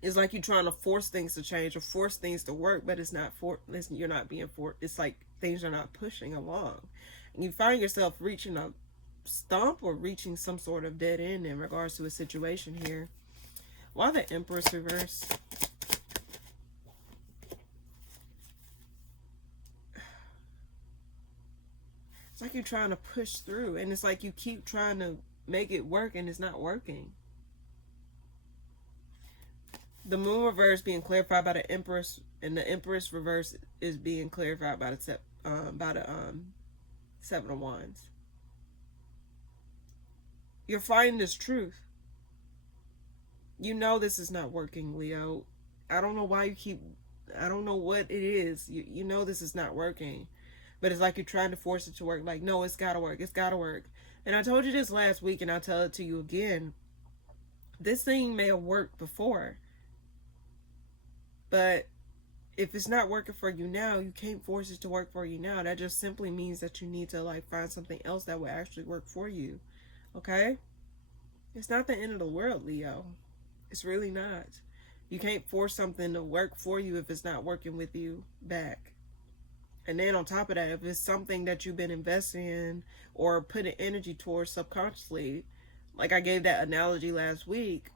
It's like you're trying to force things to change or force things to work, but you're not being forced. It's like things are not pushing along. And you find yourself reaching a stump or reaching some sort of dead end in regards to a situation here. Why the Empress reverse? It's like you're trying to push through, and it's like you keep trying to make it work and it's not working. The moon reverse being clarified by the Empress, and the Empress reverse is being clarified by the 7 of Wands. You're finding this truth. You know this is not working, Leo. I don't know why I don't know what it is. You know this is not working. But it's like you're trying to force it to work. Like, no, it's gotta work. It's gotta work. And I told you this last week, and I'll tell it to you again. This thing may have worked before. But if it's not working for you now, you can't force it to work for you now. That just simply means that you need to like find something else that will actually work for you. Okay? It's not the end of the world, Leo. It's really not. You can't force something to work for you if it's not working with you back. And then on top of that, if it's something that you've been investing in or putting energy towards subconsciously, like I gave that analogy last week,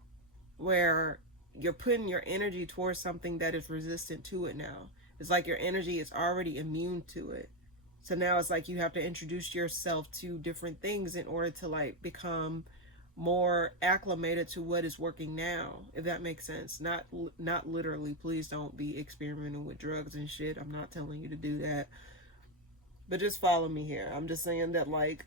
where you're putting your energy towards something that is resistant to it now. It's like your energy is already immune to it. So now it's like you have to introduce yourself to different things in order to like become more acclimated to what is working now, if that makes sense. Not literally. Please don't be experimenting with drugs and shit. I'm not telling you to do that, but just follow me here. I'm just saying that like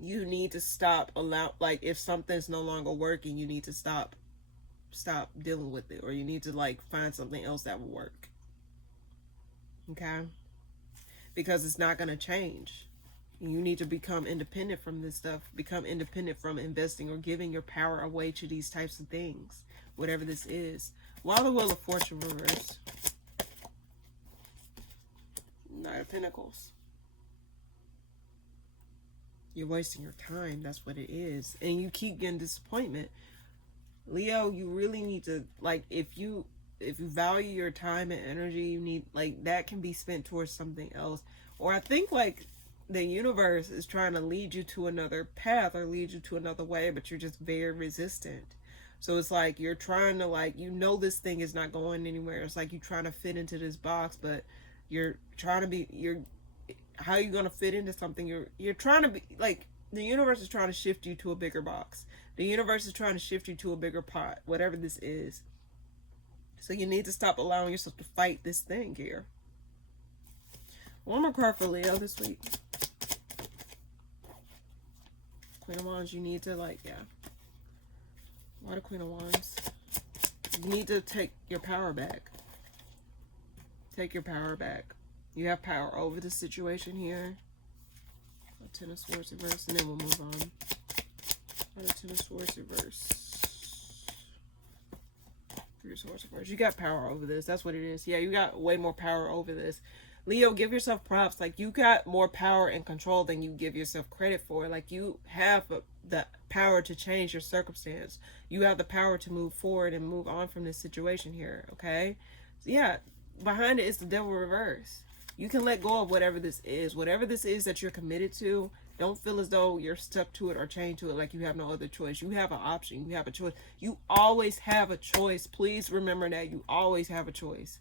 you need to stop like if something's no longer working, you need to stop dealing with it, or you need to like find something else that will work. Okay? Because it's not going to change. You need to become independent from this stuff. Become independent from investing or giving your power away to these types of things. Whatever this is. While the Wheel of Fortune reverse. Knight of Pentacles. You're wasting your time. That's what it is. And you keep getting disappointment. Leo, you really need to, like, if you value your time and energy, you need, like, that can be spent towards something else. Or I think, like, the universe is trying to lead you to another path or lead you to another way, but you're just very resistant. So it's like you're trying to, like, you know this thing is not going anywhere. It's like you're trying to fit into this box, but you're trying to be, how are you going to fit into something? You're trying to be, like, the universe is trying to shift you to a bigger box. The universe is trying to shift you to a bigger pot, whatever this is. So you need to stop allowing yourself to fight this thing here. One more card for Leo this week. Queen of Wands, you need to, like, yeah. Why the Queen of Wands? You need to take your power back. Take your power back. You have power over the situation here. Ten of Swords reverse, and then we'll move on. Ten of Swords reverse. Three of Swords reverse. You got power over this. That's what it is. Yeah, you got way more power over this. Leo, give yourself props. Like, you got more power and control than you give yourself credit for. Like, you have the power to change your circumstance. You have the power to move forward and move on from this situation here, okay? So, yeah, behind it is the devil reverse. You can let go of whatever this is. Whatever this is that you're committed to, don't feel as though you're stuck to it or chained to it like you have no other choice. You have an option. You have a choice. You always have a choice. Please remember that. You always have a choice.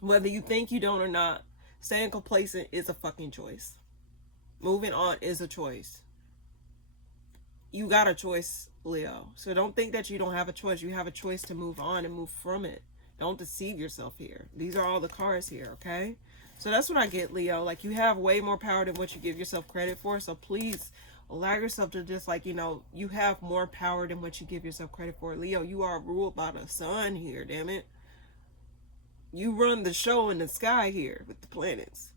Whether you think you don't or not, staying complacent is a fucking choice. Moving on is a choice. You got a choice, Leo. So don't think that you don't have a choice. You have a choice to move on and move from it. Don't deceive yourself here. These are all the cards here, okay? So that's what I get, Leo. Like, you have way more power than what you give yourself credit for. So please allow yourself to just, like, you have more power than what you give yourself credit for. Leo, you are ruled by the sun here, damn it. You run the show in the sky here with the planets.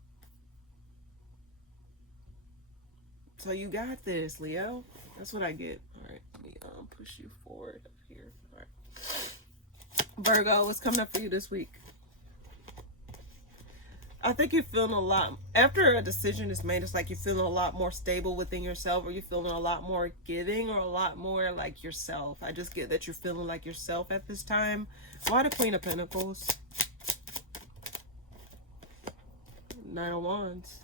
So you got this, Leo. That's what I get. All right, let me push you forward up here. All right. Virgo, what's coming up for you this week? I think you're feeling a lot, after a decision is made, it's like you're feeling a lot more stable within yourself, or you're feeling a lot more giving, or a lot more like yourself. I just get that you're feeling like yourself at this time. Why the Queen of Pentacles? Nine of Wands.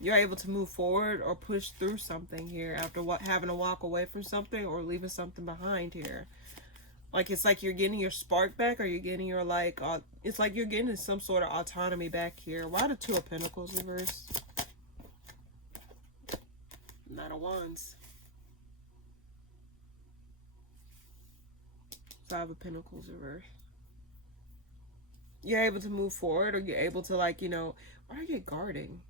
You're able to move forward or push through something here after having to walk away from something or leaving something behind here. Like, it's like you're getting your spark back, or you're getting your, like, it's like you're getting some sort of autonomy back here. Why the Two of Pentacles reverse? Nine of Wands. Five of Pentacles reverse. You're able to move forward, or you're able to, like, why are you guarding?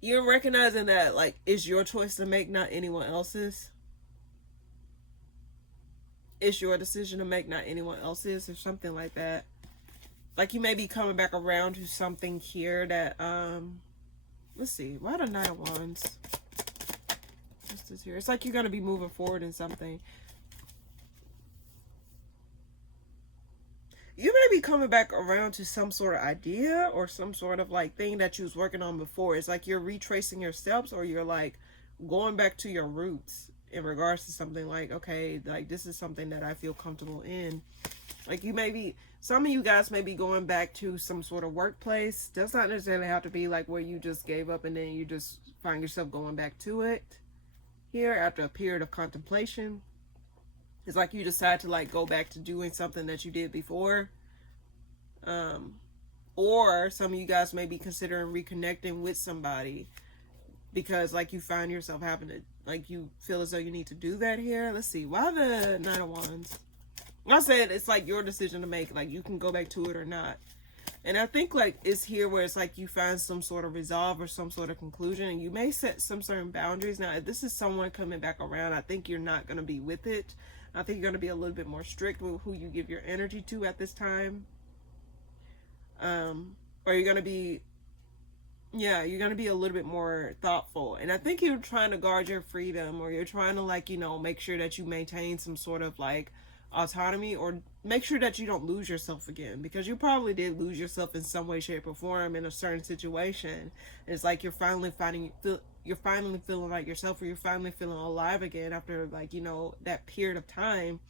You're recognizing that, like, it's your choice to make, not anyone else's. It's your decision to make, not anyone else's, or something like that. Like, you may be coming back around to something here that, let's see, why the Nine of Wands? Just this here. It's like you're going to be moving forward in something. You may be coming back around to some sort of idea or some sort of, like, thing that you was working on before. It's like you're retracing your steps, or you're, like, going back to your roots in regards to something. Like, okay, like, this is something that I feel comfortable in. Like, some of you guys may be going back to some sort of workplace. Does not necessarily have to be like where you just gave up and then you just find yourself going back to it here after a period of contemplation. It's like you decide to, like, go back to doing something that you did before. Or some of you guys may be considering reconnecting with somebody because, like, you find yourself having to, like, you feel as though you need to do that here. Let's see. Why the Nine of Wands? I said it's like your decision to make. Like, you can go back to it or not. And I think, like, it's here where it's like you find some sort of resolve or some sort of conclusion, and you may set some certain boundaries. Now, if this is someone coming back around, I think you're not going to be with it. I think you're going to be a little bit more strict with who you give your energy to at this time. Or you're going to be, you're going to be a little bit more thoughtful. And I think you're trying to guard your freedom, or you're trying to, like, make sure that you maintain some sort of, like, autonomy, or make sure that you don't lose yourself again, because you probably did lose yourself in some way, shape, or form in a certain situation. It's like you're finally feeling like yourself, or you're finally feeling alive again after, like, that period of time.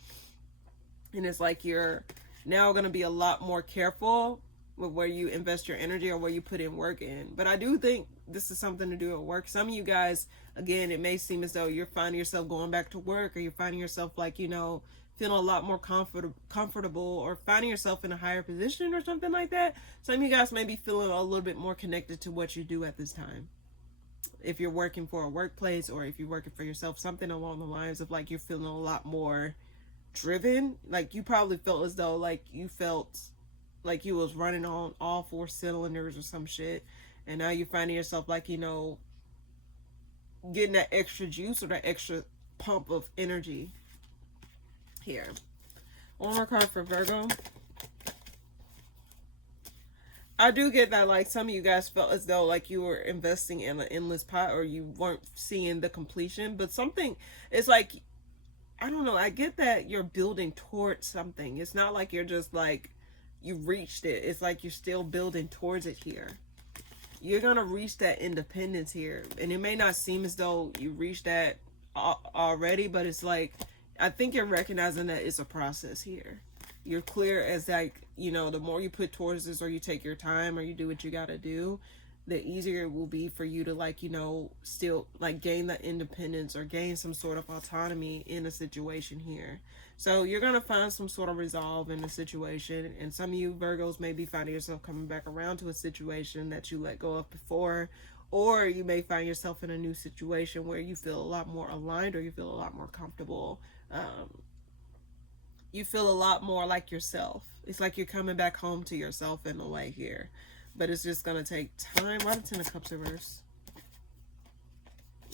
And it's like you're now going to be a lot more careful with where you invest your energy or where you put in work in. But I do think this is something to do at work. Some of you guys, again, it may seem as though you're finding yourself going back to work, or you're finding yourself, like, feeling a lot more comfortable, or finding yourself in a higher position or something like that. Some of you guys may be feeling a little bit more connected to what you do at this time. If you're working for a workplace, or if you're working for yourself, something along the lines of, like, you're feeling a lot more driven. Like, you probably felt as though, like, you felt like you was running on all 4 cylinders or some shit, and now you're finding yourself, like, getting that extra juice, or that extra pump of energy here. One more card for Virgo. I do get that, like, some of you guys felt as though, like, you were investing in an endless pot, or you weren't seeing the completion. But something, it's like, I don't know, I get that you're building towards something. It's not like you're just, like, you reached it. It's like you're still building towards it here. You're gonna reach that independence here, and it may not seem as though you reached that already, but it's like, I think you're recognizing that it's a process here. You're clear as, like, you know, the more you put towards this, or you take your time, or you do what you gotta do, the easier it will be for you to, like, you know, still like gain that independence or gain some sort of autonomy in a situation here. So you're gonna find some sort of resolve in the situation, and some of you Virgos may be finding yourself coming back around to a situation that you let go of before, or you may find yourself in a new situation where you feel a lot more aligned, or you feel a lot more comfortable. You feel a lot more like yourself. It's like you're coming back home to yourself in a way here. But it's just going to take time. Why the Ten of Cups reverse?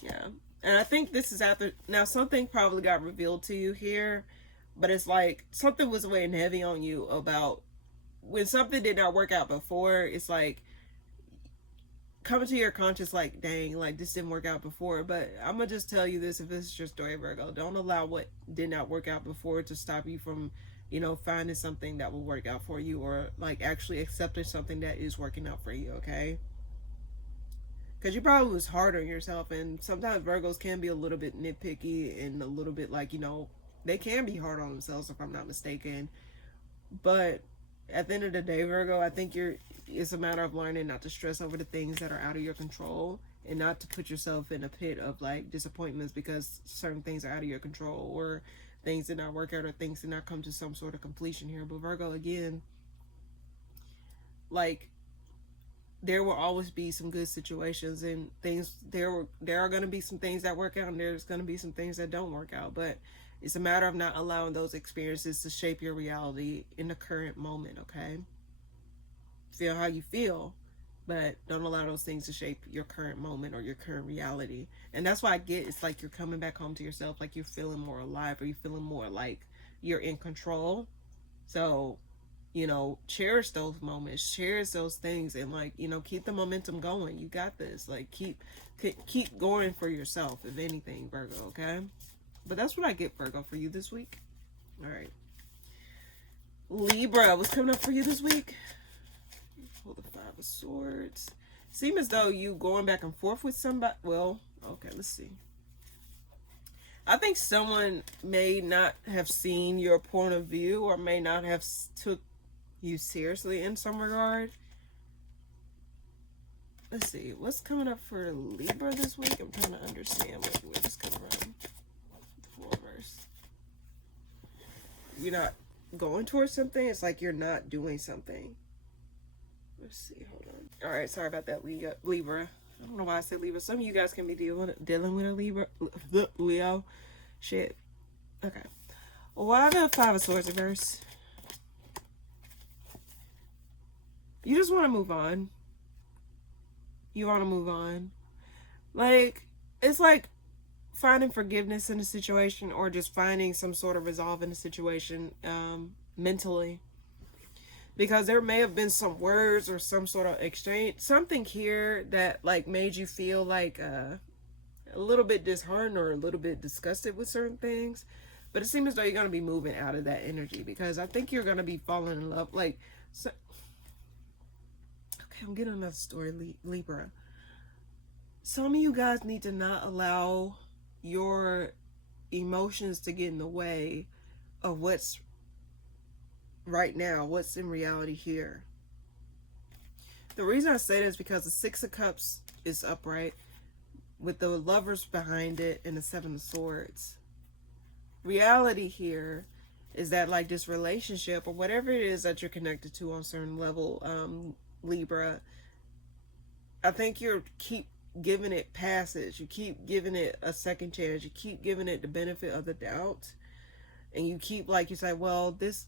Yeah. And I think this is after... Now, something probably got revealed to you here. But it's like something was weighing heavy on you about... When something did not work out before, it's like... Coming to your conscious like, dang, like this didn't work out before. But I'm going to just tell you this, if this is your story, Virgo. Don't allow what did not work out before to stop you from... you know, finding something that will work out for you, or like actually accepting something that is working out for you, okay? Because you probably was hard on yourself, and sometimes Virgos can be a little bit nitpicky and a little bit like, you know, they can be hard on themselves if I'm not mistaken. But at the end of the day, Virgo, I think it's a matter of learning not to stress over the things that are out of your control, and not to put yourself in a pit of like disappointments because certain things are out of your control, or things did not work out, or things did not come to some sort of completion here. But Virgo, again, like, there will always be some good situations and things. There are going to be some things that work out, and there's going to be some things that don't work out. But it's a matter of not allowing those experiences to shape your reality in the current moment, okay? Feel how you feel, but don't allow those things to shape your current moment or your current reality. And that's why I get, it's like you're coming back home to yourself, like you're feeling more alive, or you're feeling more like you're in control. So, you know, cherish those moments, cherish those things, and like, you know, keep the momentum going. You got this. Like, keep going for yourself, if anything, Virgo, okay? But that's what I get, Virgo, for you this week. All right. Libra, what's coming up for you this week? Pull the Five of Swords. Seem as though you going back and forth with somebody. Well, okay, let's see. I think someone may not have seen your point of view, or may not have took you seriously in some regard. Let's see. What's coming up for Libra this week? I'm trying to understand where this comes from. The reverse. You're not going towards something. It's like you're not doing something. Let's see, hold on. All right, sorry about that, Libra. I don't know why I said Libra. Some of you guys can be dealing with a Libra, Leo. Shit. Okay. Why the Five of Swords reverse? You just want to move on. You want to move on. Like, it's like finding forgiveness in a situation, or just finding some sort of resolve in a situation mentally. Because there may have been some words or some sort of exchange, something here that like made you feel like a little bit disheartened or a little bit disgusted with certain things. But it seems as though you're going to be moving out of that energy, because I think you're going to be falling in love. Like, so, okay, I'm getting another story, Libra. Some of you guys need to not allow your emotions to get in the way of what's right now, what's in reality here. The reason I say that is because the Six of Cups is upright with the Lovers behind it and the Seven of Swords. Reality here is that, like, this relationship or whatever it is that you're connected to on a certain level, Libra, I think you keep giving it passage. You keep giving it a second chance. You keep giving it the benefit of the doubt. And you keep, like, you say, well, this,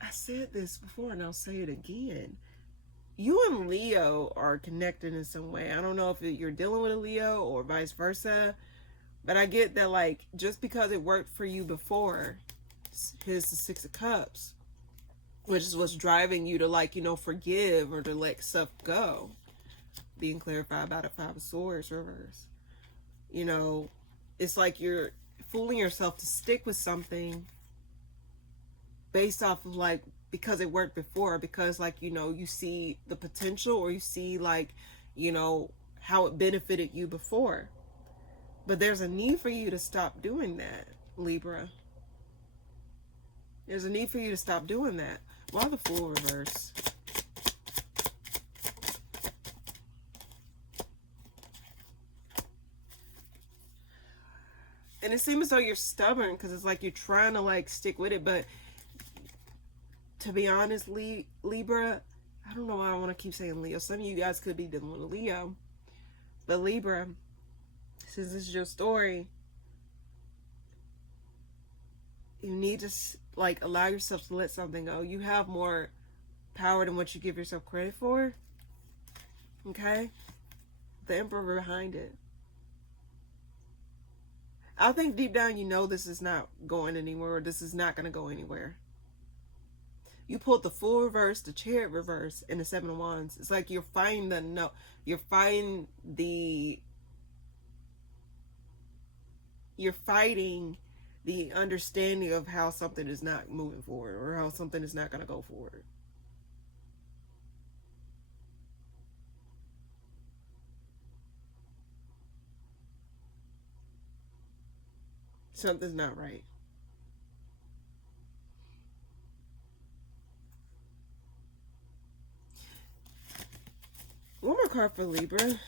I said this before and I'll say it again. You and Leo are connected in some way. I don't know if you're dealing with a Leo or vice versa, but I get that, like, just because it worked for you before, here's the Six of Cups, which is what's driving you to, like, you know, forgive or to let stuff go. Being clarified by the Five of Swords reverse. You know, it's like you're fooling yourself to stick with something based off of, like, because it worked before, because like, you know, you see the potential, or you see like, you know, how it benefited you before. But there's a need for you to stop doing that, Libra. There's a need for you to stop doing that. Why the Fool reverse? And it seems as though you're stubborn, because it's like you're trying to like stick with it. But to be honest, Libra, I don't know why I want to keep saying Leo. Some of you guys could be dealing with a Leo. But Libra, since this is your story, you need to like allow yourself to let something go. You have more power than what you give yourself credit for. Okay? The Emperor behind it. I think deep down you know this is not going anywhere, or this is not going to go anywhere. You pulled the Fool reverse, the Chariot reverse, and the Seven of Wands. It's like you're fighting you're fighting the understanding of how something is not moving forward, or how something is not going to go forward. Something's not right. One more card for Libra.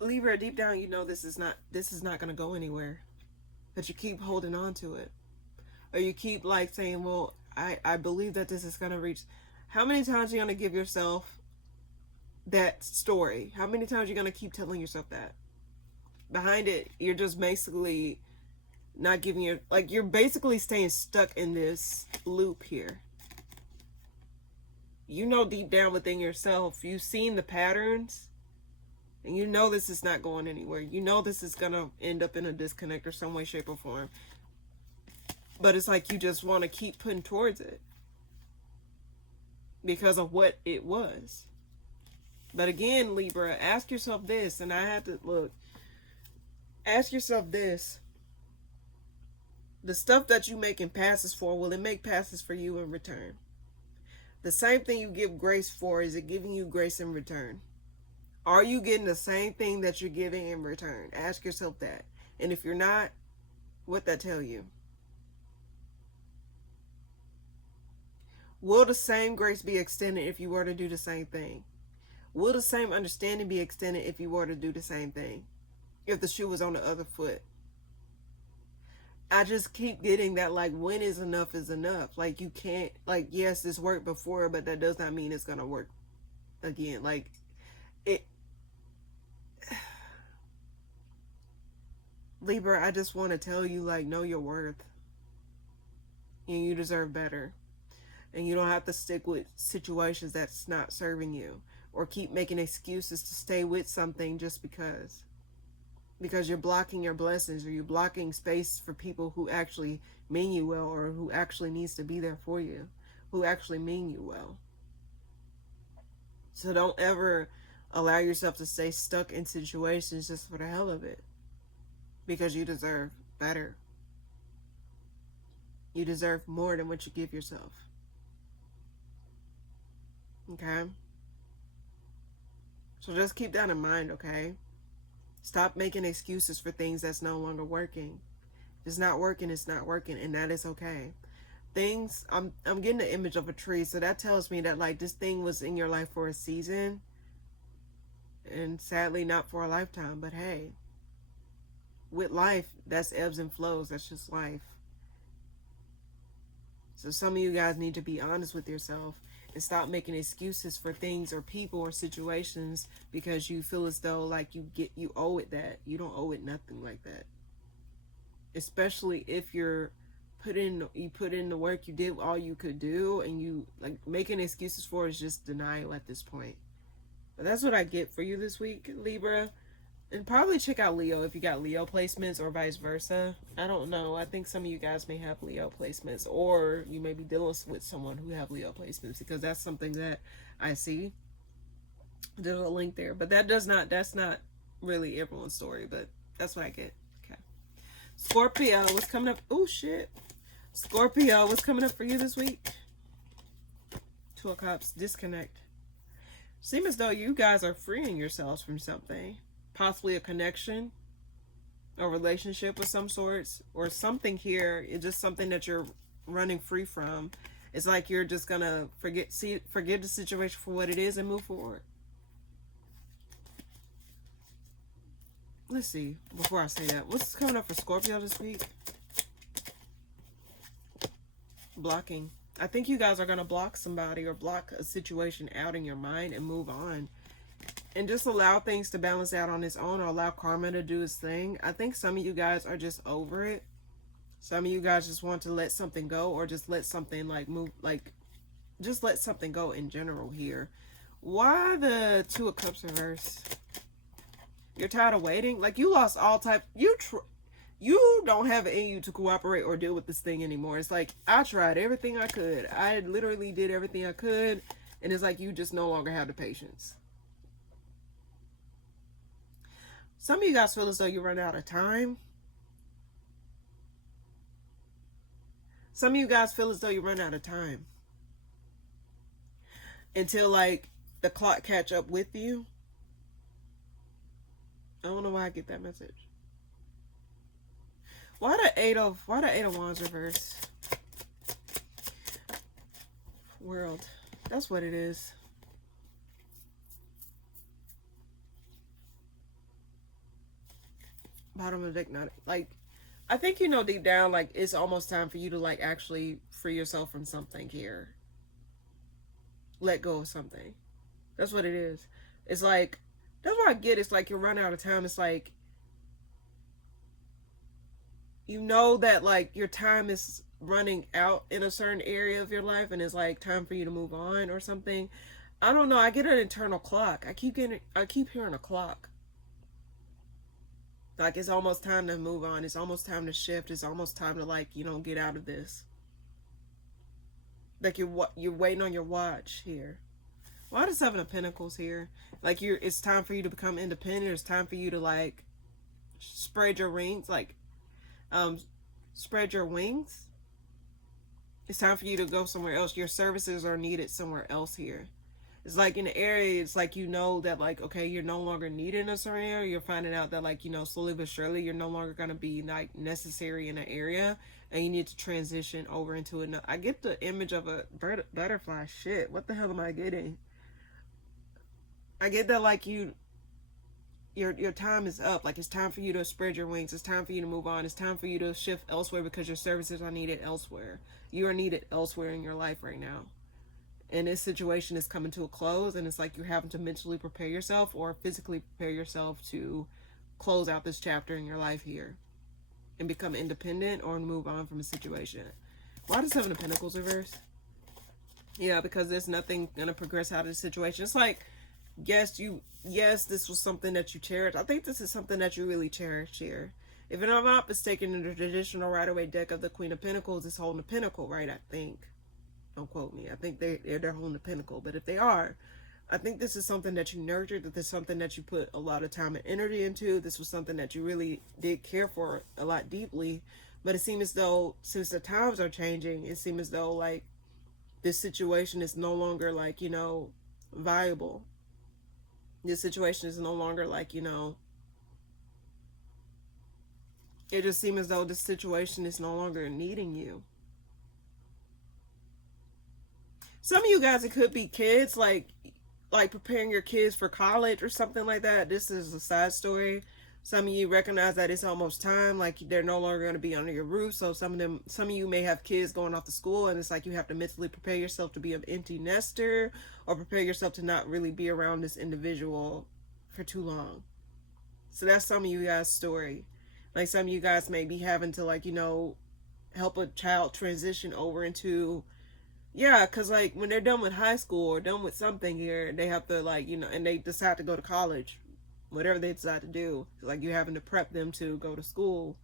Libra, deep down you know this is not going to go anywhere. But you keep holding on to it. Or you keep like saying, well, I believe that this is going to reach. How many times are you going to give yourself that story? How many times are you going to keep telling yourself that? Behind it, you're just basically not giving your, like, you're basically staying stuck in this loop here. You know deep down within yourself, you've seen the patterns, and you know this is not going anywhere. You know this is going to end up in a disconnect or some way, shape, or form. But it's like you just want to keep putting towards it because of what it was. But again, Libra, ask yourself this, and I had to look. Ask yourself this. The stuff that you making passes for, will it make passes for you in return? The same thing you give grace for, is it giving you grace in return? Are you getting the same thing that you're giving in return? Ask yourself that. And if you're not, what that tell you? Will the same grace be extended if you were to do the same thing? Will the same understanding be extended if you were to do the same thing? If the shoe was on the other foot? I just keep getting that, like, when is enough is enough. Like, you can't, like, yes, this worked before, but that does not mean it's going to work again. Like, it, Libra, I just want to tell you, like, know your worth. And you deserve better. And you don't have to stick with situations that's not serving you, or keep making excuses to stay with something just because you're blocking your blessings, or you're blocking space for people who actually mean you well, or who actually needs to be there for you, who actually mean you well. So don't ever allow yourself to stay stuck in situations just for the hell of it, because you deserve better. You deserve more than what you give yourself. Okay? So just keep that in mind, okay? Stop making excuses for things that's no longer working. If it's not working, it's not working, and that is okay. Things, I'm getting the image of a tree, so that tells me that, like, this thing was in your life for a season, and sadly not for a lifetime. But hey, with life, that's ebbs and flows. That's just life. So some of you guys need to be honest with yourself and stop making excuses for things or people or situations because you feel as though like you owe it that. You don't owe it nothing like that. Especially if you put in the work, you did all you could do, and you like making excuses for is just denial at this point. But that's what I get for you this week, Libra. And probably check out Leo if you got Leo placements, or vice versa. I don't know. I think some of you guys may have Leo placements, or you may be dealing with someone who have Leo placements, because that's something that I see. There's a link there, but that's not really everyone's story, but that's what I get. Okay. Scorpio, what's coming up? Oh, shit. Scorpio, what's coming up for you this week? Two of Cups, disconnect. Seems as though you guys are freeing yourselves from something. Possibly a connection, a relationship of some sorts, or something here. It's just something that you're running free from. It's like you're just gonna forget the situation for what it is and move forward. Let's see, before I say that, what's coming up for Scorpio this week? Blocking. I think you guys are going to block somebody or block a situation out in your mind and move on. And just allow things to balance out on its own, or allow karma to do its thing. I think some of you guys are just over it. Some of you guys just want to let something go, or just let something like move, like just let something go in general here. Why the Two of Cups reverse? You're tired of waiting? Like you lost all type, you don't have it in you to cooperate or deal with this thing anymore. It's like, I tried everything I could. I literally did everything I could. And it's like, you just no longer have the patience. Some of you guys feel as though you run out of time. Some of you guys feel as though you run out of time. Until like the clock catch up with you. I don't know why I get that message. Why the Eight of Wands reverse? World. That's what it is. Bottom of the deck, not like, I think you know deep down, like it's almost time for you to like actually free yourself from something here. Let go of something. That's what it is. It's like, that's what I get. It's like you're running out of time. It's like, you know that like your time is running out in a certain area of your life, and it's like time for you to move on or something. I don't know. I get an internal clock. I keep hearing a clock. Like it's almost time to move on. It's almost time to shift. It's almost time to like, you know, get out of this. Like you're waiting on your watch here. Why the Seven of Pentacles here? Like it's time for you to become independent. It's time for you to like spread your wings, like spread your wings. It's time for you to go somewhere else. Your services are needed somewhere else here. It's like in the area, it's like, you know, that like, okay, you're no longer needed in a certain area. You're finding out that like, you know, slowly but surely, you're no longer going to be like necessary in an area, and you need to transition over into it. I get the image of a butterfly. Shit, what the hell am I getting? I get that like your time is up. Like it's time for you to spread your wings. It's time for you to move on. It's time for you to shift elsewhere, because your services are needed elsewhere. You are needed elsewhere in your life right now. And this situation is coming to a close, and it's like you're having to mentally prepare yourself or physically prepare yourself to close out this chapter in your life here and become independent or move on from a situation. Why does Seven of Pentacles reverse? Yeah, because there's nothing going to progress out of the situation. It's like, yes, this was something that you cherished. I think this is something that you really cherish here. If I'm not mistaken, in the traditional Rider-Waite deck of the Queen of Pentacles, it's holding a pentacle, right? I think. Don't quote me. I think they're holding a pinnacle. But if they are, I think this is something that you nurtured, that this is something that you put a lot of time and energy into. This was something that you really did care for a lot deeply. But it seems as though, since the times are changing, it seems as though like this situation is no longer like, you know, viable. This situation is no longer like, you know, it just seems as though this situation is no longer needing you. Some of you guys, it could be kids, like preparing your kids for college or something like that. This is a side story. Some of you recognize that it's almost time, like they're no longer going to be under your roof. So some of you may have kids going off to school, and it's like you have to mentally prepare yourself to be an empty nester, or prepare yourself to not really be around this individual for too long. So that's some of you guys' story. Like some of you guys may be having to, like, you know, help a child transition over into, yeah, because like when they're done with high school or done with something here, they have to, like, you know, and they decide to go to college, whatever they decide to do. Like you're having to prep them to go to school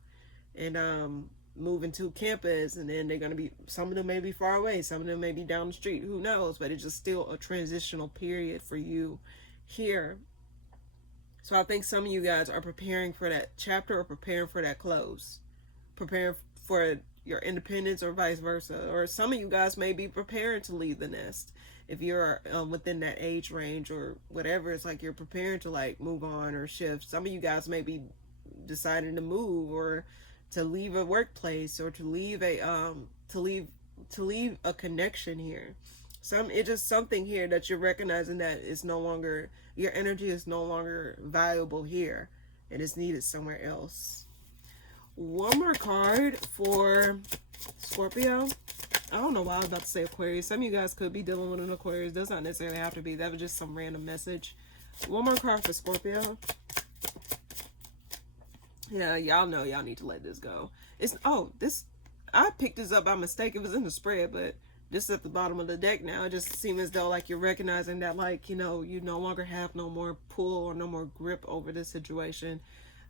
and move into campus, and then they're going to be, some of them may be far away, some of them may be down the street, who knows, but it's just still a transitional period for you here. So I think some of you guys are preparing for that chapter or preparing for that close. preparing for your independence or vice versa. Or some of you guys may be preparing to leave the nest if you're within that age range or whatever. It's like you're preparing to like move on or shift. Some of you guys may be deciding to move or to leave a workplace or to leave a to leave a connection here. It's just something here that you're recognizing that is no longer, your energy is no longer valuable here and is needed somewhere else. One more card for Scorpio. I don't know why I was about to say Aquarius. Some of you guys could be dealing with an Aquarius. Does not necessarily have to be. That was just some random message. One more card for Scorpio. Yeah, y'all know y'all need to let this go. I picked this up by mistake. It was in the spread, but this is at the bottom of the deck now. It just seems as though like you're recognizing that like, you know, you no longer have no more pull or no more grip over this situation.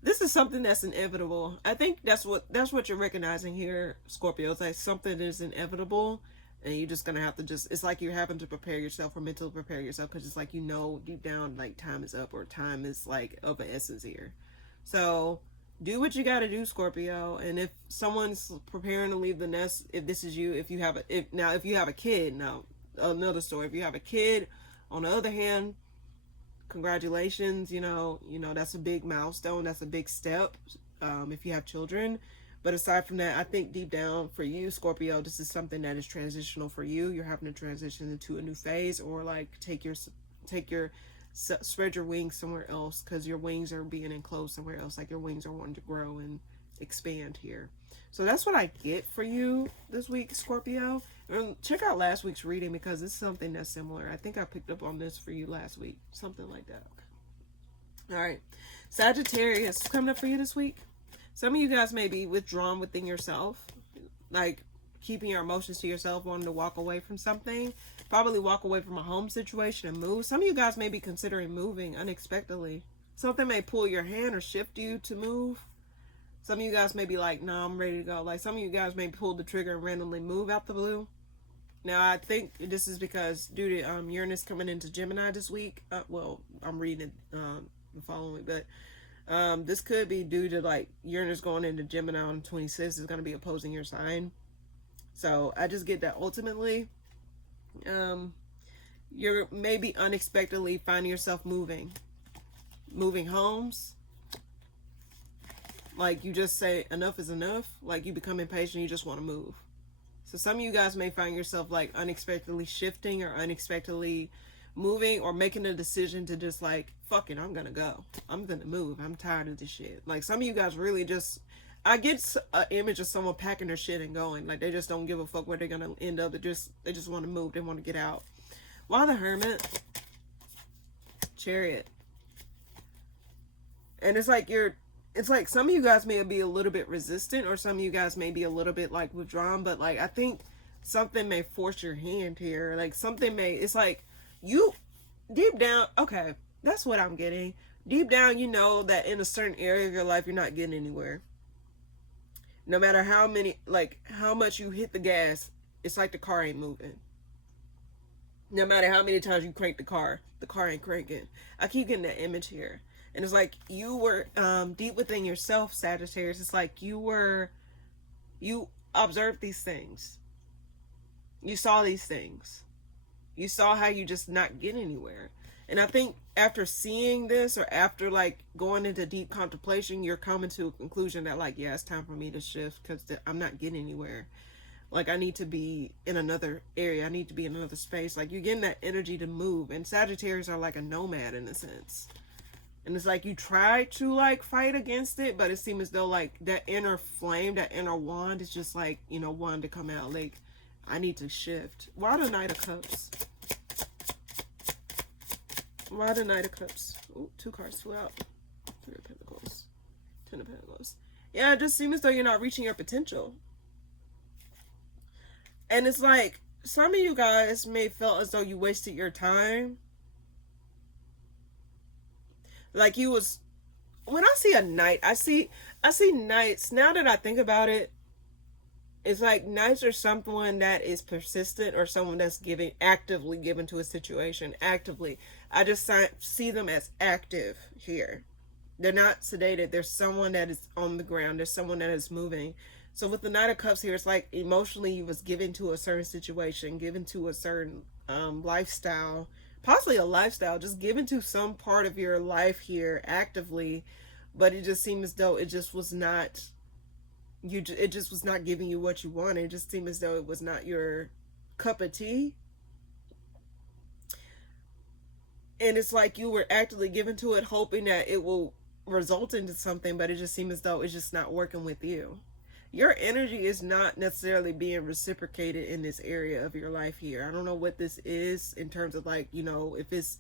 This is something that's inevitable. I think that's what you're recognizing here, Scorpio. It's like something is inevitable and you're just gonna have to it's like you're having to prepare yourself or mentally prepare yourself, because it's like, you know, deep down like time is up or time is like of an essence here. So do what you got to do, Scorpio. And if someone's preparing to leave the nest, if this is you, if you have a kid, now another story. If you have a kid, on the other hand, congratulations. You know that's a big milestone. That's a big step. If you have children, but aside from that, I think deep down for you, Scorpio, this is something that is transitional for you. You're having to transition into a new phase, or like spread your wings somewhere else, because your wings are being enclosed somewhere else. Like your wings are wanting to grow and expand here. So that's what I get for you this week, Scorpio. And check out last week's reading, because it's something that's similar. I think I picked up on this for you last week, something like that. All right, Sagittarius, coming up for you this week. Some of you guys may be withdrawn within yourself, like keeping your emotions to yourself, wanting to walk away from something. Probably walk away from a home situation and move. Some of you guys may be considering moving unexpectedly. Something may pull your hand or shift you to move. Some of you guys may be like, no, I'm ready to go. Like some of you guys may pull the trigger and randomly move out the blue. Now, I think this is because due to Uranus coming into Gemini this week. Well, I'm reading it the following week, but this could be due to like Uranus going into Gemini on 26th is going to be opposing your sign. So I just get that ultimately, you're maybe unexpectedly finding yourself moving homes. Like you just say enough is enough. Like you become impatient, you just want to move. So some of you guys may find yourself like unexpectedly shifting or unexpectedly moving, or making a decision to just like, fuck it, I'm gonna go, I'm gonna move, I'm tired of this shit. Like some of you guys really just, I get an image of someone packing their shit and going. Like they just don't give a fuck where they're gonna end up. They just want to move. They want to get out. While the Hermit, Chariot, and it's like some of you guys may be a little bit resistant, or some of you guys may be a little bit like withdrawn. But like I think something may force your hand here. Like it's like you deep down. Okay, that's what I'm getting. Deep down, you know that in a certain area of your life you're not getting anywhere. No matter how much you hit the gas, it's like the car ain't moving. No matter how many times you crank the car ain't cranking. I keep getting that image here. And it's like you were deep within yourself, Sagittarius. It's like you observed these things. You saw these things. You saw how you just not get anywhere. And I think after seeing this, or after like going into deep contemplation, you're coming to a conclusion that like, yeah, it's time for me to shift, because I'm not getting anywhere. Like I need to be in another area. I need to be in another space. Like you're getting that energy to move. And Sagittarius are like a nomad in a sense. And it's like you try to like fight against it, but it seems as though like that inner flame, that inner wand is just like, you know, wanting to come out. Like I need to shift. Why the Knight of Cups? Why the Knight of Cups? Ooh, 2 cards flew out. 3 of Pentacles. 10 of Pentacles. Yeah, it just seems as though you're not reaching your potential. And it's like, some of you guys may feel as though you wasted your time. Like you was, when I see a knight, I see knights. Now that I think about it, it's like knights are someone that is persistent, or someone that's actively given to a situation. Actively. I just see them as active here. They're not sedated. There's someone that is on the ground. There's someone that is moving. So with the Knight of Cups here, it's like emotionally you was given to a certain situation, given to a certain lifestyle, possibly a lifestyle, just given to some part of your life here actively, but it just seemed as though it just was not it just was not giving you what you wanted. It just seemed as though it was not your cup of tea. And it's like you were actively given to it, hoping that it will result into something, but it just seemed as though it's just not working with you. Your energy is not necessarily being reciprocated in this area of your life here. I don't know what this is in terms of like, if it's,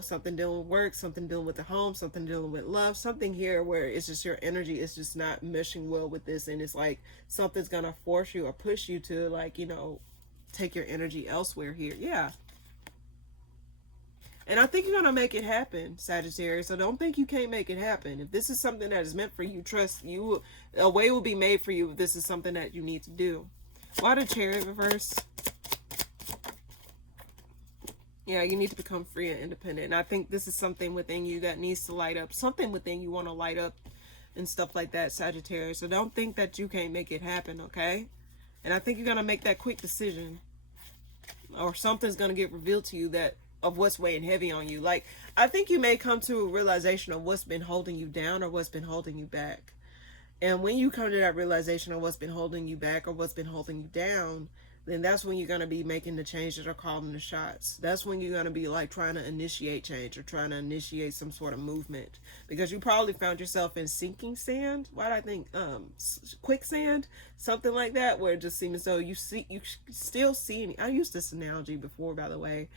something dealing with work, something dealing with the home, something dealing with love, something here where it's just your energy is just not meshing well with this. And it's like something's going to force you or push you to like, take your energy elsewhere here. Yeah. And I think you're going to make it happen, Sagittarius. So don't think you can't make it happen. If this is something that is meant for you, trust you. A way will be made for you if this is something that you need to do. Why the Chariot reverse? Yeah, you need to become free and independent. And I think this is something within you that needs to light up. Something within you want to light up and stuff like that, Sagittarius. So don't think that you can't make it happen, okay? And I think you're going to make that quick decision. Or something's going to get revealed to you that of what's weighing heavy on you. Like, I think you may come to a realization of what's been holding you down or what's been holding you back. And when you come to that realization of what's been holding you back or what's been holding you down, then that's when you're going to be making the changes or calling the shots. That's when you're going to be like trying to initiate change or trying to initiate some sort of movement, because you probably found yourself in sinking sand. Why do I think quicksand, something like that, where it just seems as though you still see. I used this analogy before, by the way.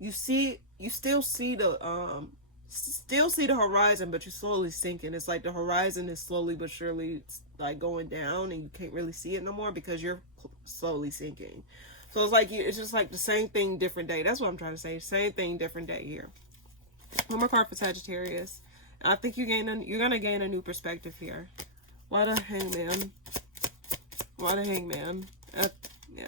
You still see the horizon, but you're slowly sinking. It's like the horizon is slowly but surely like going down, and you can't really see it no more because you're slowly sinking. So it's like it's just like the same thing, different day. That's what I'm trying to say. Same thing, different day here. One more card for Sagittarius. I think you're gonna gain a new perspective here. Why the Hangman? Why the Hangman? Yeah.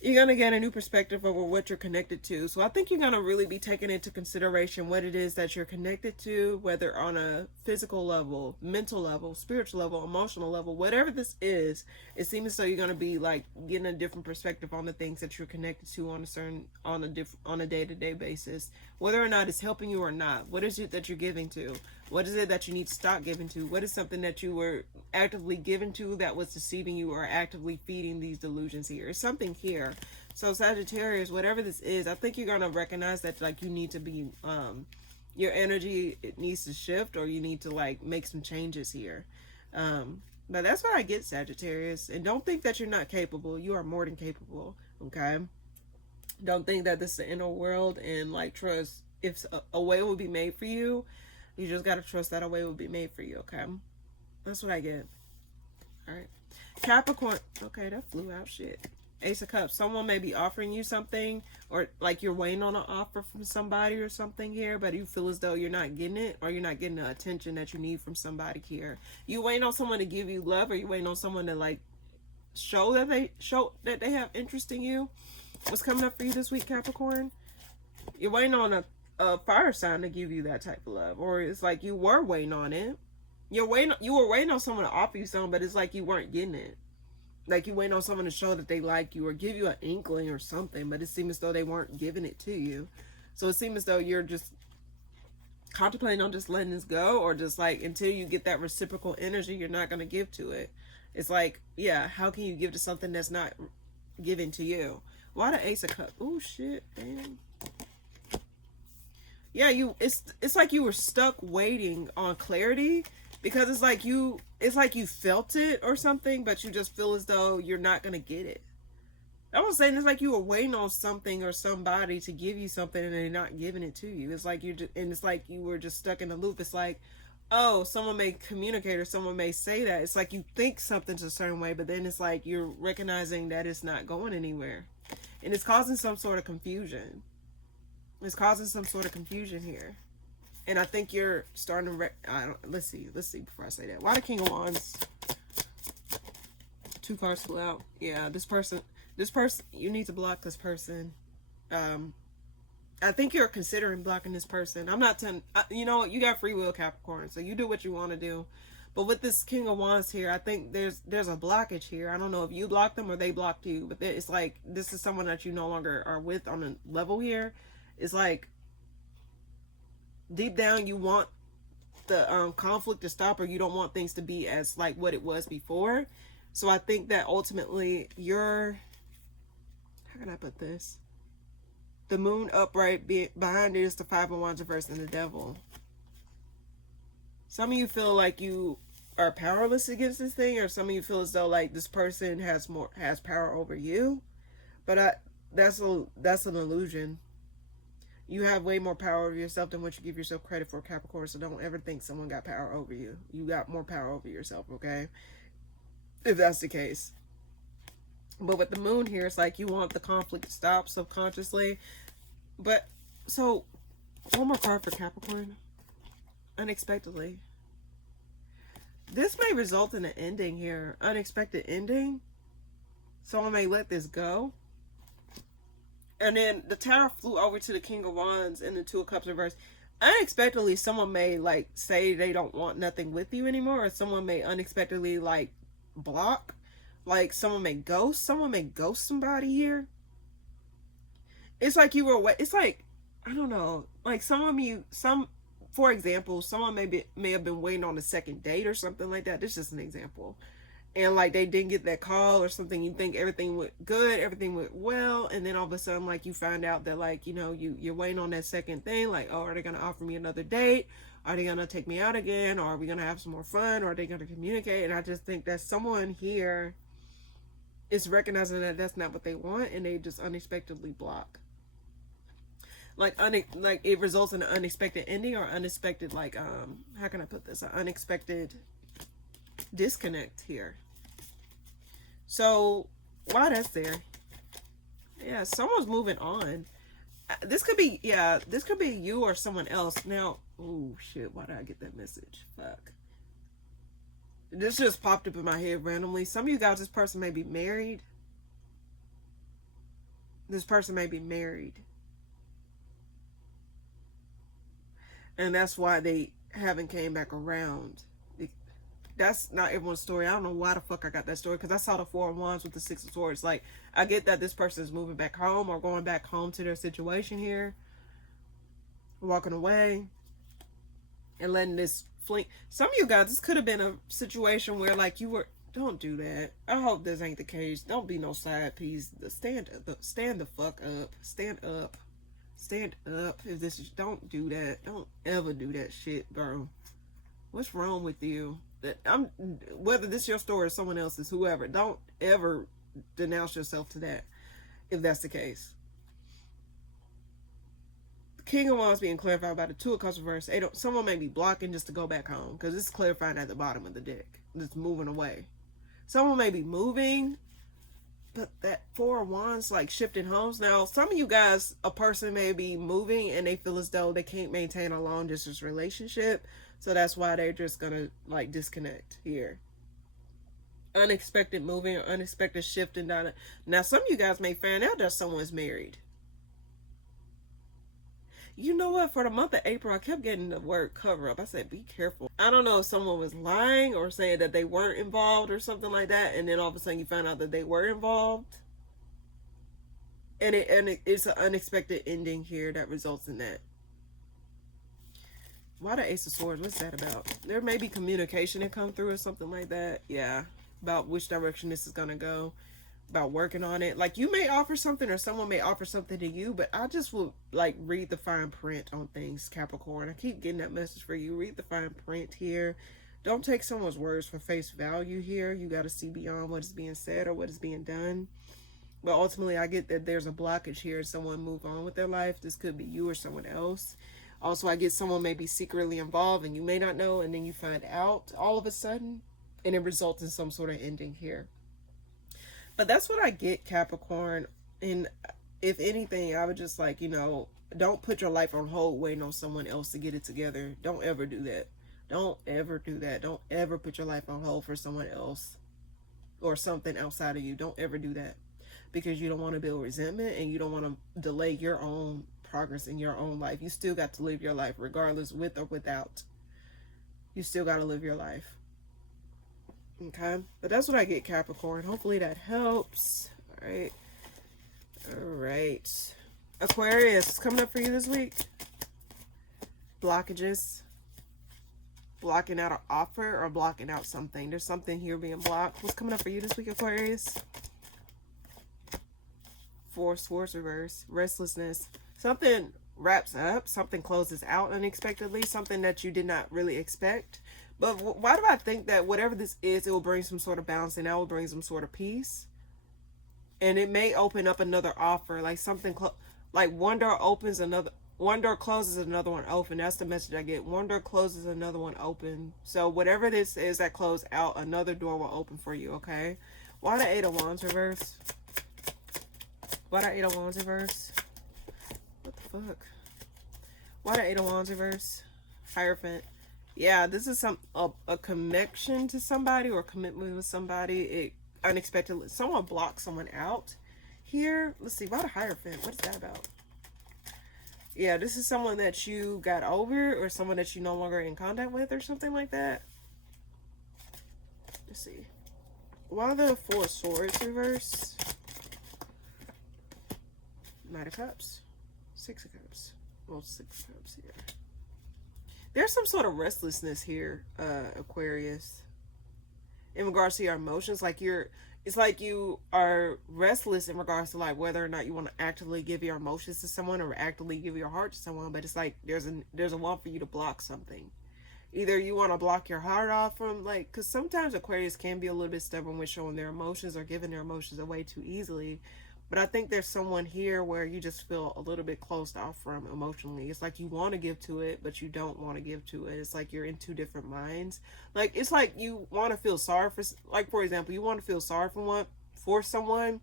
You're going to get a new perspective over what you're connected to. So I think you're going to really be taking into consideration what it is that you're connected to, whether on a physical level, mental level, spiritual level, emotional level, whatever this is. It seems as though you're going to be like getting a different perspective on the things that you're connected to on a day-to-day basis, whether or not it's helping you or not. What is it that you're giving to? What is it that you need to stop giving to? What is something that you were actively given to that was deceiving you or actively feeding these delusions here? It's something here. So Sagittarius, whatever this is, I think you're going to recognize that like you need to be, your energy, it needs to shift, or you need to like make some changes here. But that's what I get, Sagittarius. And don't think that you're not capable. You are more than capable, okay? Don't think that this is the inner world, and like trust if a way will be made for you. You just got to trust that a way will be made for you, okay? That's what I get. All right. Capricorn. Okay, that flew out. Shit. Ace of Cups. Someone may be offering you something, or like you're waiting on an offer from somebody or something here, but you feel as though you're not getting it, or you're not getting the attention that you need from somebody here. You waiting on someone to give you love, or you waiting on someone to like show that they have interest in you. What's coming up for you this week, Capricorn? You're waiting on a fire sign to give you that type of love, or it's like you were waiting on it. You were waiting on someone to offer you something, but it's like you weren't getting it. Like you waiting on someone to show that they like you or give you an inkling or something, but it seems as though they weren't giving it to you. So it seems as though you're just contemplating on just letting this go, or just like until you get that reciprocal energy, you're not going to give to it. It's like, yeah, how can you give to something that's not given to you? Why the Ace of Cups? Oh shit, damn. Yeah, it's like you were stuck waiting on clarity, because it's like you felt it or something, but you just feel as though you're not gonna get it. I was saying it's like you were waiting on something or somebody to give you something, and they're not giving it to you. It's like it's like you were just stuck in a loop. It's like, oh, someone may communicate or someone may say that. It's like you think something's a certain way, but then it's like you're recognizing that it's not going anywhere, and it's causing some sort of confusion. It's causing some sort of confusion here. And I think you're starting to let's see before I say that. Why the King of Wands? 2 cards flew out. Yeah, this person, you need to block this person. I think you're considering blocking this person. I'm not telling, you know what, you got free will, Capricorn, so you do what you want to do. But with this King of Wands here, I think there's a blockage here. I don't know if you blocked them or they blocked you, but it's like this is someone that you no longer are with on a level here. It's like deep down you want the conflict to stop, or you don't want things to be as like what it was before. So I think that ultimately you're, how can I put this? The moon upright, behind it is the Five of Wands reversed and the Devil. Some of you feel like you are powerless against this thing, or some of you feel as though like this person has power over you. But that's an illusion. You have way more power over yourself than what you give yourself credit for, Capricorn. So don't ever think someone got power over you. You got more power over yourself, okay? If that's the case. But with the moon here, it's like you want the conflict to stop subconsciously. But, so, one more card for Capricorn. Unexpectedly. This may result in an ending here. Unexpected ending. Someone may let this go. And then the Tower flew over to the King of Wands and the Two of Cups reversed. Unexpectedly, someone may like say they don't want nothing with you anymore, or someone may unexpectedly like block. Like someone may ghost somebody here. It's like you were, it's like, I don't know, like for example, someone may have been waiting on a second date or something like that. This is just an example. And like they didn't get that call or something. You think everything went good, everything went well, and then all of a sudden like you find out that like, you know, you're waiting on that second thing. Like, oh, are they gonna offer me another date? Are they gonna take me out again? Or are we gonna have some more fun? Or are they gonna communicate? And I just think that someone here is recognizing that that's not what they want, and they just unexpectedly block. Like it results in an unexpected ending, or unexpected like how can I put this? An unexpected disconnect here. So while that's there, yeah, someone's moving on. This could be you or someone else. Now, oh shit, why did I get that message? Fuck. This just popped up in my head randomly. Some of you guys, this person may be married. This person may be married. And that's why they haven't came back around. That's not everyone's story. I don't know why the fuck I got that story, because I saw the Four of Wands with the Six of Swords. Like, I get that this person is moving back home or going back home to their situation here. Walking away and letting this fling. Some of you guys, this could have been a situation where like you were, don't do that. I hope this ain't the case. Don't be no side piece. Stand the fuck up. Stand up. Stand up. If this is, don't do that. Don't ever do that shit, bro. What's wrong with you? Whether this is your story or someone else's, whoever, don't ever denounce yourself to that if that's the case. The King of Wands being clarified by the Two of Cups reversed. Someone may be blocking just to go back home, because it's clarifying at the bottom of the deck. It's moving away. Someone may be moving, but that Four of Wands like shifting homes. Now, some of you guys, a person may be moving and they feel as though they can't maintain a long distance relationship. So that's why they're just gonna like disconnect here. Unexpected moving or unexpected shifting down. Now, some of you guys may find out that someone's married. You know what? For the month of April, I kept getting the word cover up. I said, be careful. I don't know if someone was lying or saying that they weren't involved or something like that. And then all of a sudden you find out that they were involved. And it's an unexpected ending here that results in that. Why the Ace of Swords? What's that about? There may be communication that come through or something like that. Yeah. About which direction this is going to go. About working on it. Like, you may offer something or someone may offer something to you, but I just will like read the fine print on things, Capricorn. I keep getting that message for you. Read the fine print here. Don't take someone's words for face value here. You got to see beyond what is being said or what is being done. But ultimately, I get that there's a blockage here. Someone move on with their life. This could be you or someone else. Also, I get someone may be secretly involved and you may not know, and then you find out all of a sudden, and it results in some sort of ending here. But that's what I get, Capricorn. And if anything, I would just like, you know, don't put your life on hold waiting on someone else to get it together. Don't ever do that. Don't ever do that. Don't ever put your life on hold for someone else or something outside of you. Don't ever do that, because you don't want to build resentment and you don't want to delay your own progress in your own life. You still got to live your life regardless, with or without. You still got to live your life. Okay, but that's what I get, Capricorn. Hopefully that helps. All right. All right. Aquarius, coming up for you this week. Blockages. Blocking out an offer or blocking out something. There's something here being blocked. What's coming up for you this week, Aquarius? Four Swords reverse. Restlessness. Something wraps up. Something closes out unexpectedly. Something that you did not really expect. But why do I think that whatever this is, it will bring some sort of balance and that will bring some sort of peace? And it may open up another offer. Like something, like one door opens, one door closes, another one open. That's the message I get. One door closes, another one open. So whatever this is that closed out, another door will open for you, okay? Why the Eight of Wands reverse? Why the Eight of Wands reverse? What the fuck? Why the Eight of Wands reverse? Hierophant. Yeah, this is a connection to somebody or commitment with somebody. It unexpectedly, someone blocked someone out here. Let's see, why the Hierophant? What is that about? Yeah, this is someone that you got over or someone that you no longer in contact with or something like that. Let's see. Why the Four of Swords reverse? Knight of Cups. Six of Cups. Well, Six of Cups here. There's some sort of restlessness here, Aquarius, in regards to your emotions. Like it's like you are restless in regards to like whether or not you want to actively give your emotions to someone or actively give your heart to someone. But it's like there's a want for you to block something. Either you want to block your heart off from like, because sometimes Aquarius can be a little bit stubborn with showing their emotions or giving their emotions away too easily. But I think there's someone here where you just feel a little bit closed off from emotionally. It's like you want to give to it, but you don't want to give to it. It's like you're in two different minds. Like, it's like you want to feel sorry for, like, for example, you want to feel sorry for someone,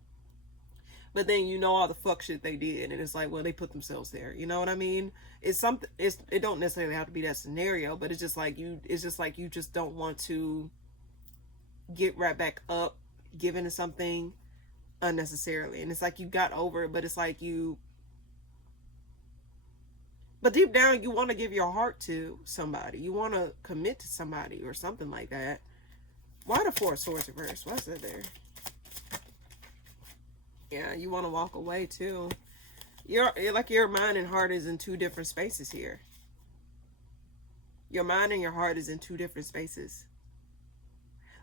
but then you know all the fuck shit they did. And it's like, well, they put themselves there. You know what I mean? It's something, it don't necessarily have to be that scenario, but it's just like you just don't want to get right back up, given to something unnecessarily. And it's like you got over it, but it's like but deep down you want to give your heart to somebody, you want to commit to somebody or something like that. Why the Four of Swords reverse? What's that there? Yeah, you want to walk away too. You're like your mind and heart is in two different spaces here. Your mind and your heart is in two different spaces.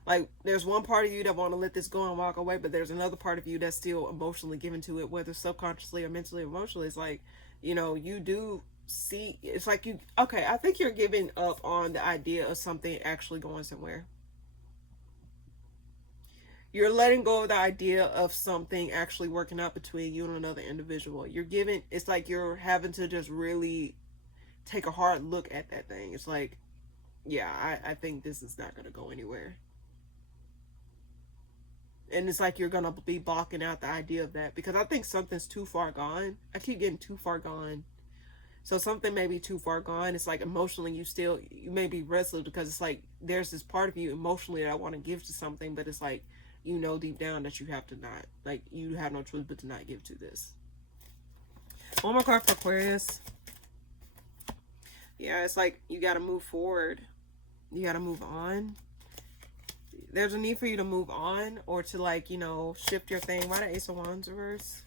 Like, there's one part of you that want to let this go and walk away, but there's another part of you that's still emotionally given to it, whether subconsciously or mentally or emotionally. It's like, you know, you do see, it's like you, okay, I think you're giving up on the idea of something actually going somewhere. You're letting go of the idea of something actually working out between you and another individual. You're giving, it's like you're having to just really take a hard look at that thing. It's like, yeah, I think this is not going to go anywhere. And it's like you're going to be blocking out the idea of that because I think something's too far gone. I keep getting too far gone. So something may be too far gone. It's like emotionally you may be restless because it's like there's this part of you emotionally that I want to give to something, but it's like, you know, deep down that you have to not, like, you have no choice but to not give to this. One more card for Aquarius. Yeah, it's like you got to move forward. You got to move on. There's a need for you to move on or to, like, you know, shift your thing. Why the Ace of Wands reverse?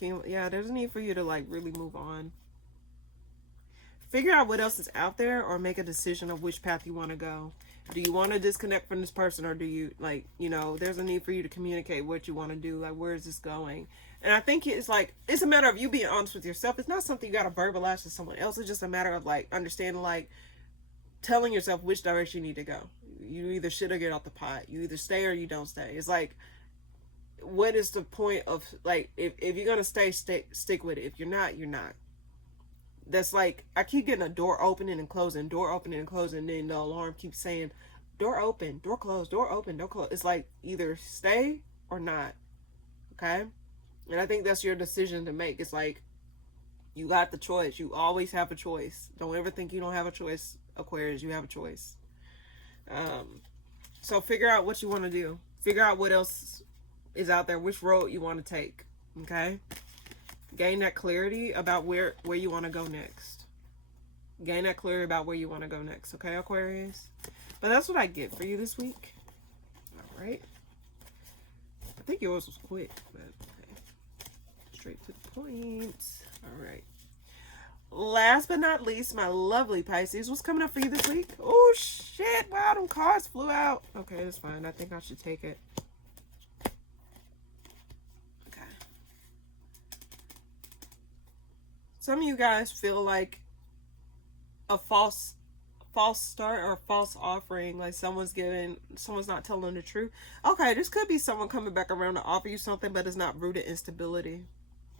Yeah, there's a need for you to, like, really move on. Figure out what else is out there or make a decision of which path you want to go. Do you want to disconnect from this person or do you, like, you know, there's a need for you to communicate what you want to do. Like, where is this going? And I think it's like, it's a matter of you being honest with yourself. It's not something you got to verbalize to someone else. It's just a matter of, like, understanding, like, telling yourself which direction you need to go. You either shit or get off the pot. You either stay or you don't stay. It's like, what is the point of, like, if you're going to stay, stick with it. If you're not, you're not. That's like, I keep getting a door opening and closing, door opening and closing, and then the alarm keeps saying, door open, door closed, door open, door closed. It's like, either stay or not. Okay? And I think that's your decision to make. It's like, you got the choice. You always have a choice. Don't ever think you don't have a choice, Aquarius. You have a choice. So figure out what you want to do. Figure out what else is out there, which road you want to take. Okay? Gain that clarity about where you want to go next. Gain that clarity about where you want to go next. Okay, Aquarius? But that's what I get for you this week. right? I think yours was quick, but okay. Straight to the point. All right. Last but not least, my lovely Pisces. What's coming up for you this week? Oh, shit. Wow, them cards flew out. Okay, that's fine. I think I should take it. Okay. Some of you guys feel like a false start or a false offering, like someone's not telling the truth. Okay, this could be someone coming back around to offer you something, but it's not rooted in stability.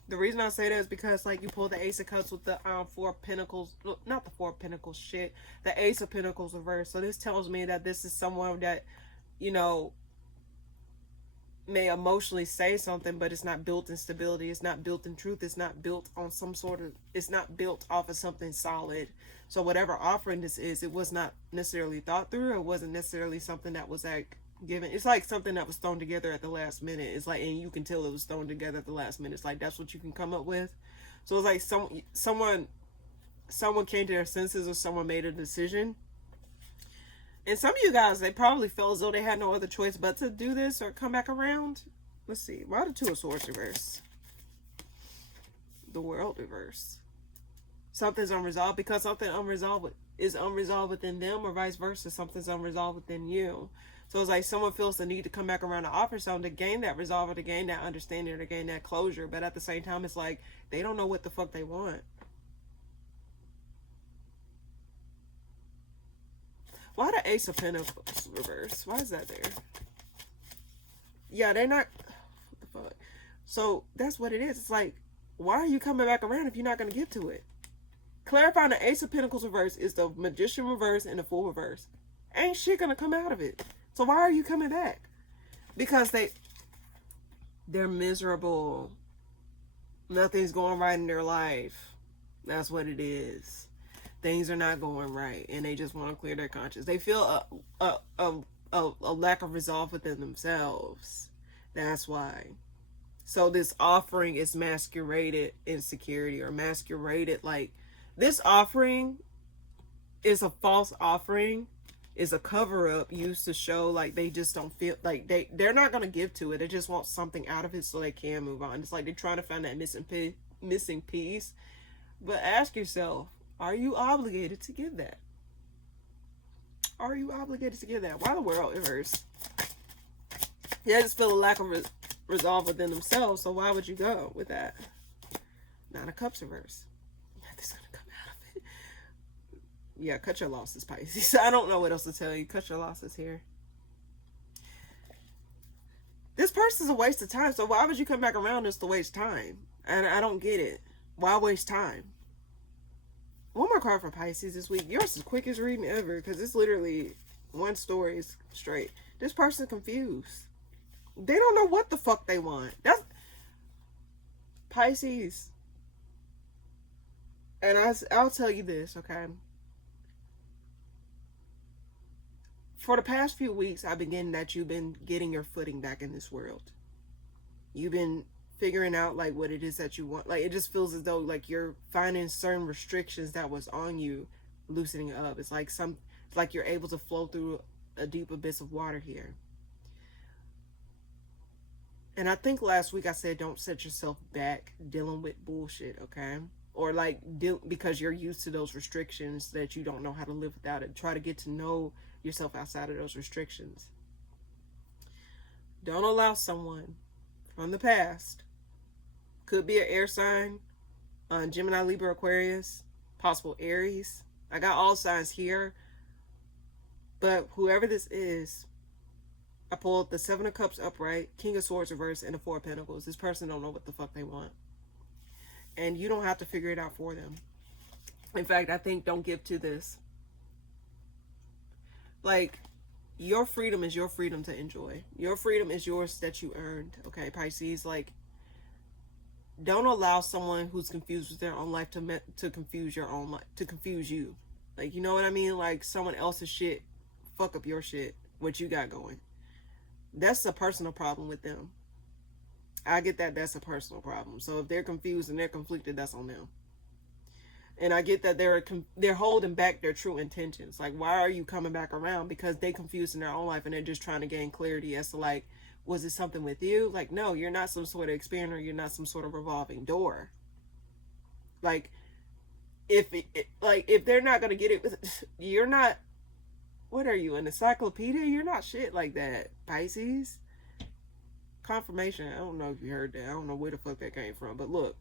The reason I say that is because, like, you pull the Ace of Cups with the Four of Pentacles, not the Four of Pentacles, shit, the Ace of Pentacles reversed. So this tells me that this is someone that, you know, may emotionally say something, but it's not built in stability. It's not built in truth. It's not built on it's not built off of something solid. So whatever offering this is, it was not necessarily thought through. It wasn't necessarily something that was like given. It's like something that was thrown together at the last minute. It's like, and you can tell it was thrown together at the last minute. It's like, that's what you can come up with. So it's like someone came to their senses, or someone made a decision. And some of you guys, they probably felt as though they had no other choice but to do this or come back around. Let's see. Why the Two of Swords reverse? The World reverse. Something's unresolved because something is unresolved within them, or vice versa. Something's unresolved within you. So it's like someone feels the need to come back around to offer something to gain that resolve, or to gain that understanding, or to gain that closure. But at the same time, it's like they don't know what the fuck they want. Why the Ace of Pentacles reverse? Why is that there? Yeah, they're not... What the fuck? So, that's what it is. It's like, why are you coming back around if you're not going to give to it? Clarifying the Ace of Pentacles reverse is the Magician reverse and the Fool reverse. Ain't shit going to come out of it. So, why are you coming back? Because they're miserable. Nothing's going right in their life. That's what it is. Things are not going right, and they just want to clear their conscience. They feel a lack of resolve within themselves. That's why. So this offering is masqueraded insecurity, or masqueraded like this offering is a false offering, is a cover-up used to show like they just don't feel like they're not going to give to it. They just want something out of it so they can move on. It's like they're trying to find that missing piece. But ask yourself, are you obligated to give that? Are you obligated to give that? Why the World reverse? They just feel a lack of resolve within themselves, so why would you go with that? Nine of Cups reverse. Nothing's gonna come out of it. Yeah, cut your losses, Pisces. I don't know what else to tell you. Cut your losses here. This person's a waste of time, so why would you come back around just to waste time? And I don't get it. Why waste time? One more card for Pisces this week. Yours is the quickest reading ever, because it's literally one story straight. This person's confused. They don't know what the fuck they want. That's Pisces. And I'll tell you this, okay? For the past few weeks, I've been getting that you've been getting your footing back in this world. You've been figuring out like what it is that you want. Like, it just feels as though like you're finding certain restrictions that was on you loosening up. It's like you're able to flow through a deep abyss of water here. And I think last week I said don't set yourself back dealing with bullshit, okay? Or like because you're used to those restrictions that you don't know how to live without it. Try to get to know yourself outside of those restrictions. Don't allow someone from the past, could be an air sign, Gemini, Libra, Aquarius, possible Aries. I got all signs here, but whoever this is, I pulled the Seven of Cups upright, King of Swords reverse, and the Four of Pentacles. This person don't know what the fuck they want, and you don't have to figure it out for them. In fact, I think don't give to this. Like, your freedom is your freedom to enjoy. Your freedom is yours that you earned. Okay, Pisces, like, don't allow someone who's confused with their own life to confuse your own life, to confuse you. Like, you know what I mean? Like, someone else's shit fuck up your shit, what you got going. That's a personal problem with them. I get that. That's a personal problem. So if they're confused and they're conflicted, that's on them. And I get that they're holding back their true intentions. Like, why are you coming back around? Because they confused in their own life and they're just trying to gain clarity as to, like, was it something with you? Like, no, you're not some sort of experiment, or you're not some sort of revolving door. Like, if they're not gonna get it, you're not. What are you, an encyclopedia? You're not shit like that, Pisces. Confirmation. I don't know if you heard that. I don't know where the fuck that came from, but look.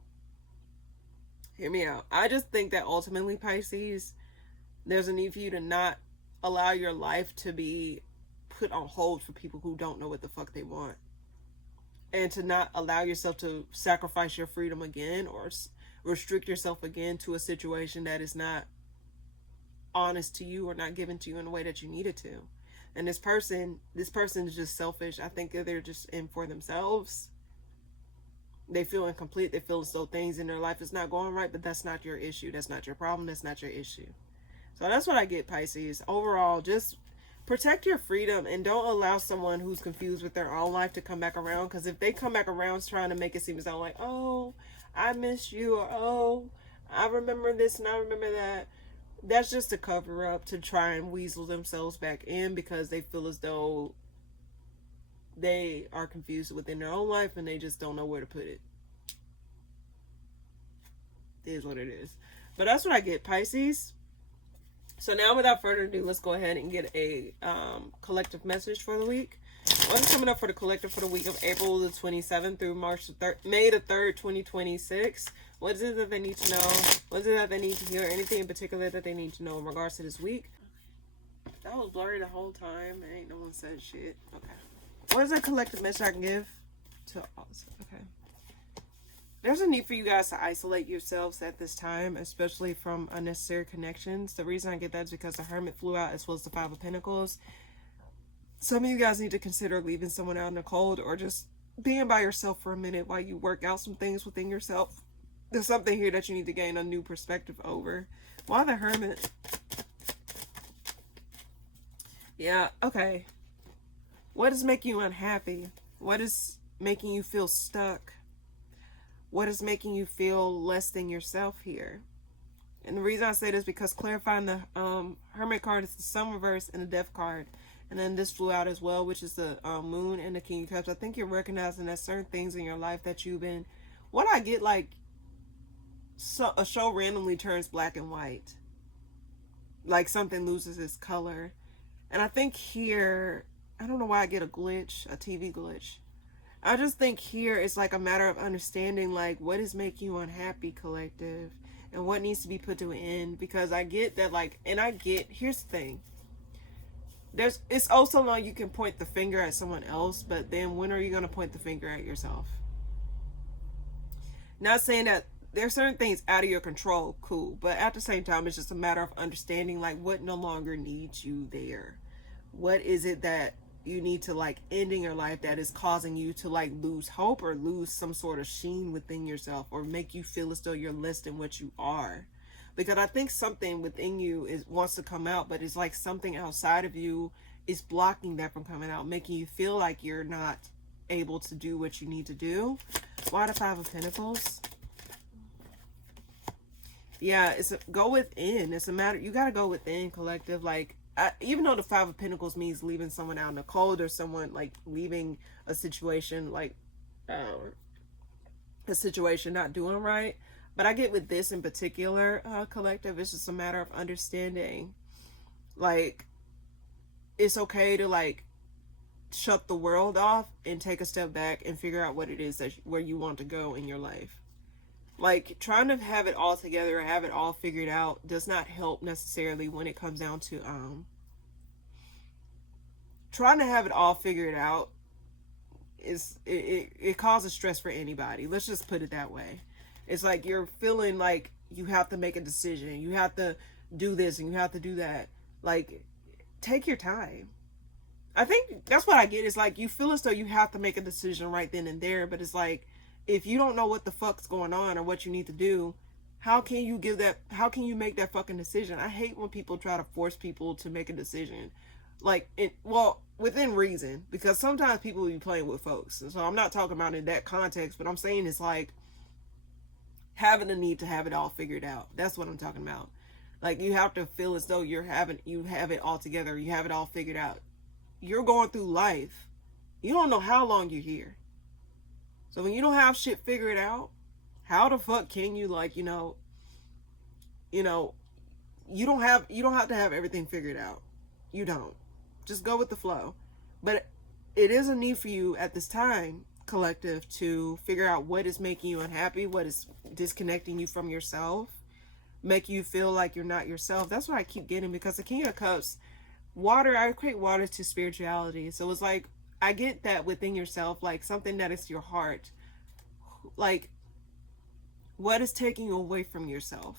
Hear me out. I just think that ultimately, Pisces, there's a need for you to not allow your life to be put on hold for people who don't know what the fuck they want. And to not allow yourself to sacrifice your freedom again, or restrict yourself again to a situation that is not honest to you, or not given to you in the way that you need it to. And this person is just selfish. I think that they're just in for themselves. They feel incomplete. They feel as though things in their life is not going right, but that's not your issue. That's not your problem. That's not your issue. So that's what I get, Pisces. Overall, just protect your freedom and don't allow someone who's confused with their own life to come back around. Because if they come back around trying to make it seem as though like, oh, I miss you, or oh, I remember this and I remember that, that's just a cover up to try and weasel themselves back in, because they feel as though they are confused within their own life and they just don't know where to put it. It is what it is. But that's what I get, Pisces. So now, without further ado, let's go ahead and get a collective message for the week. What is coming up for the collective for the week of April the 27th through May the 3rd, 2026? What is it that they need to know? What is it that they need to hear? Anything in particular that they need to know in regards to this week? That was blurry the whole time. Ain't no one said shit. Okay. What is a collective message I can give to all? Okay. There's a need for you guys to isolate yourselves at this time, especially from unnecessary connections. The reason I get that is because the Hermit flew out, as well as the Five of Pentacles. Some of you guys need to consider leaving someone out in the cold, or just being by yourself for a minute while you work out some things within yourself. There's something here that you need to gain a new perspective over. Why the Hermit? Yeah, okay. What is making you unhappy? What is making you feel stuck? What is making you feel less than yourself here? And the reason I say this is because clarifying the Hermit card is the Sun reverse and the Death card. And then this flew out as well, which is the Moon and the King of Cups. I think you're recognizing that certain things in your life that you've been... What I get, like, so a show randomly turns black and white. Like something loses its color. And I think here... I don't know why I get a glitch, a TV glitch. I just think here it's like a matter of understanding, like, what is making you unhappy, collective, and what needs to be put to an end. Because I get that, like, and I get, here's the thing. It's also long you can point the finger at someone else, but then when are you going to point the finger at yourself? Not saying that there's certain things out of your control, cool, but at the same time, it's just a matter of understanding, like, what no longer needs you there. What is it that you need to, like, end in your life that is causing you to, like, lose hope or lose some sort of sheen within yourself, or make you feel as though you're less than what you are? Because I think something within you wants to come out, but it's like something outside of you is blocking that from coming out, making you feel like you're not able to do what you need to do. Why the Five of Pentacles? Yeah, go within. It's a matter, you got to go within, collective. Like, even though the Five of Pentacles means leaving someone out in the cold, or someone, like, leaving a situation, like, a situation not doing right. But I get with this in particular, collective, it's just a matter of understanding, like, it's okay to, like, shut the world off and take a step back and figure out what it is where you want to go in your life. Like, trying to have it all together or have it all figured out does not help necessarily when it comes down to trying to have it all figured out. It causes stress for anybody. Let's just put it that way. It's like you're feeling like you have to make a decision. You have to do this and you have to do that. Like, take your time. I think that's what I get. It's like you feel as though you have to make a decision right then and there. But it's like, if you don't know what the fuck's going on or what you need to do, how can you make that fucking decision? I hate when people try to force people to make a decision. Like, within reason. Because sometimes people be playing with folks. And so I'm not talking about in that context. But I'm saying it's like, having a need to have it all figured out. That's what I'm talking about. Like, you have to feel as though you have it all together. You have it all figured out. You're going through life. You don't know how long you're here. So when you don't have shit figured out, how the fuck can you, like, you don't have to have everything figured out. You don't. Just go with the flow. But it is a need for you at this time, collective, to figure out what is making you unhappy, what is disconnecting you from yourself, make you feel like you're not yourself. That's what I keep getting, because the King of Cups, water, I equate water to spirituality. So it's like, I get that within yourself, like something that is your heart. Like, what is taking you away from yourself?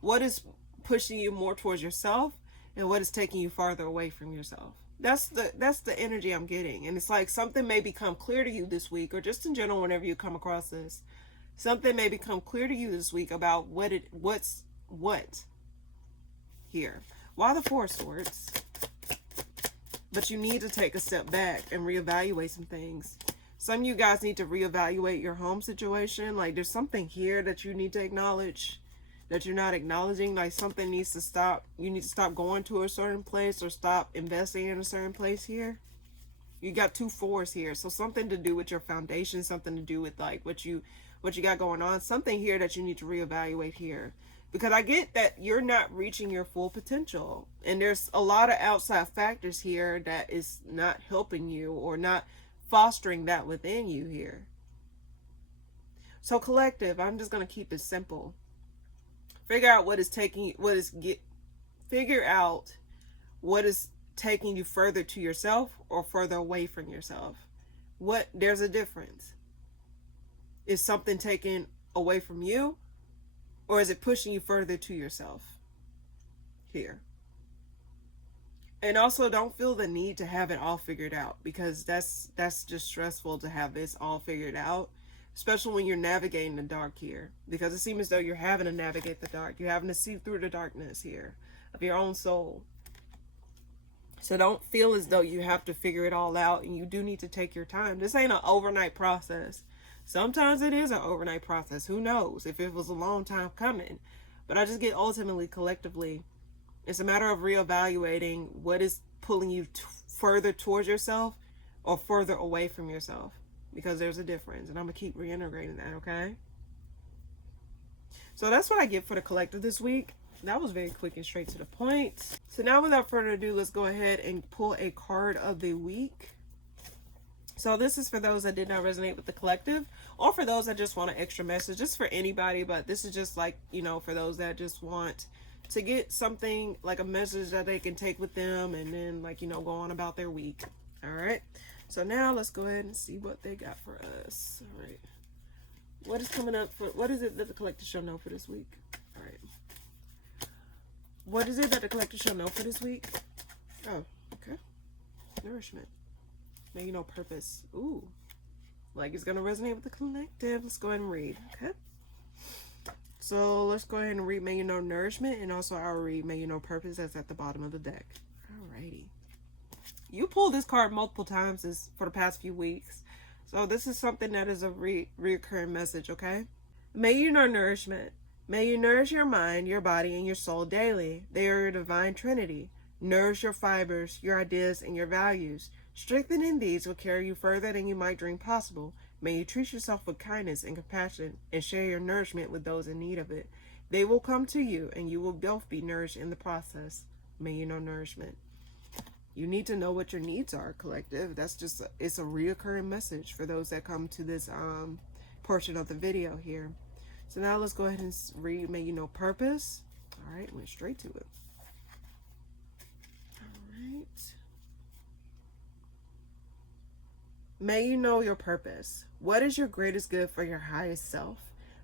What is pushing you more towards yourself, and what is taking you farther away from yourself? That's the energy I'm getting. And it's like something may become clear to you this week, or just in general whenever you come across this. Something may become clear to you this week about what's here. Why the Four of Swords? But you need to take a step back and reevaluate some things. Some of you guys need to reevaluate your home situation. Like, there's something here that you need to acknowledge that you're not acknowledging. Like, something needs to stop. You need to stop going to a certain place, or stop investing in a certain place here. You got 2 fours here. So something to do with your foundation, something to do with like what you got going on. Something here that you need to reevaluate here. Because I get that you're not reaching your full potential. And there's a lot of outside factors here that is not helping you, or not fostering that within you here. So collective, I'm just going to keep it simple. Figure out what is taking you further to yourself or further away from yourself. There's a difference. Is something taken away from you, or is it pushing you further to yourself here? And also, don't feel the need to have it all figured out, because that's just stressful to have this all figured out, especially when you're navigating the dark here, because it seems as though you're having to navigate the dark. You're having to see through the darkness here of your own soul. So don't feel as though you have to figure it all out, and you do need to take your time. This ain't an overnight process. Sometimes it is an overnight process. Who knows if it was a long time coming? But I just get, ultimately, collectively, it's a matter of reevaluating what is pulling you further towards yourself or further away from yourself, because there's a difference. And I'm going to keep reiterating that, okay? So that's what I get for the collective this week. That was very quick and straight to the point. So now, without further ado, let's go ahead and pull a card of the week. So this is for those that did not resonate with the collective, or for those that just want an extra message, just for anybody. But this is just like, for those that just want to get something, like a message that they can take with them, and then, like, go on about their week. All right. So now let's go ahead and see what they got for us. All right. What is coming up what is it that the collective shall know for this week? All right. What is it that the collective shall know for this week? Oh, okay. Nourishment. May you know purpose. Ooh. Like, it's going to resonate with the collective. Let's go ahead and read. Okay. So let's go ahead and read May You Know Nourishment, and also I'll read May You Know Purpose. That's at the bottom of the deck. Alrighty. You pulled this card multiple times for the past few weeks. So this is something that is a reoccurring message, okay? May you know nourishment. May you nourish your mind, your body, and your soul daily. They are your divine trinity. Nourish your fibers, your ideas, and your values. Strengthening these will carry you further than you might dream possible. May you treat yourself with kindness and compassion, and share your nourishment with those in need of it. They will come to you, and you will both be nourished in the process. May you know nourishment. You need to know what your needs are, collective. That's just, it's a reoccurring message for those that come to this portion of the video here. So now let's go ahead and read May You Know Purpose. All right, went straight to it. All right. May you know your purpose. What is your greatest good for your highest self?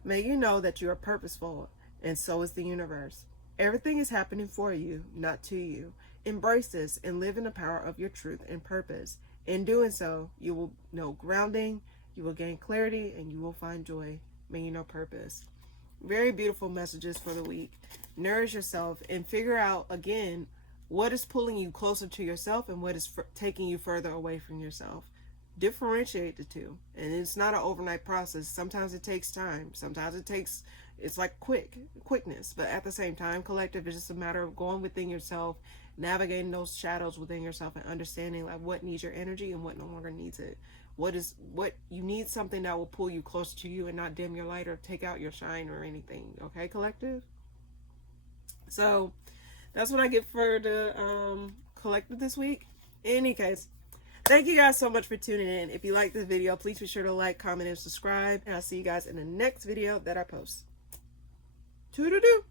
May you know that you are purposeful, and so is the universe. Everything is happening for you, not to you. Embrace this and live in the power of your truth and purpose. In doing so, you will know grounding, you will gain clarity, and you will find joy. May you know purpose. Very beautiful messages for the week. Nourish yourself and figure out, again, what is pulling you closer to yourself and what is taking you further away from yourself. Differentiate the two. And it's not an overnight process. Sometimes it takes time. Sometimes it's like quickness. But at the same time, collective, is just a matter of going within yourself, navigating those shadows within yourself, and understanding like what needs your energy and what no longer needs it. What you need, something that will pull you closer to you and not dim your light or take out your shine or anything. Okay, collective? So that's what I get for the collective this week. In any case, thank you guys so much for tuning in. If you like this video, please be sure to like, comment, and subscribe. And I'll see you guys in the next video that I post. Toodaloo!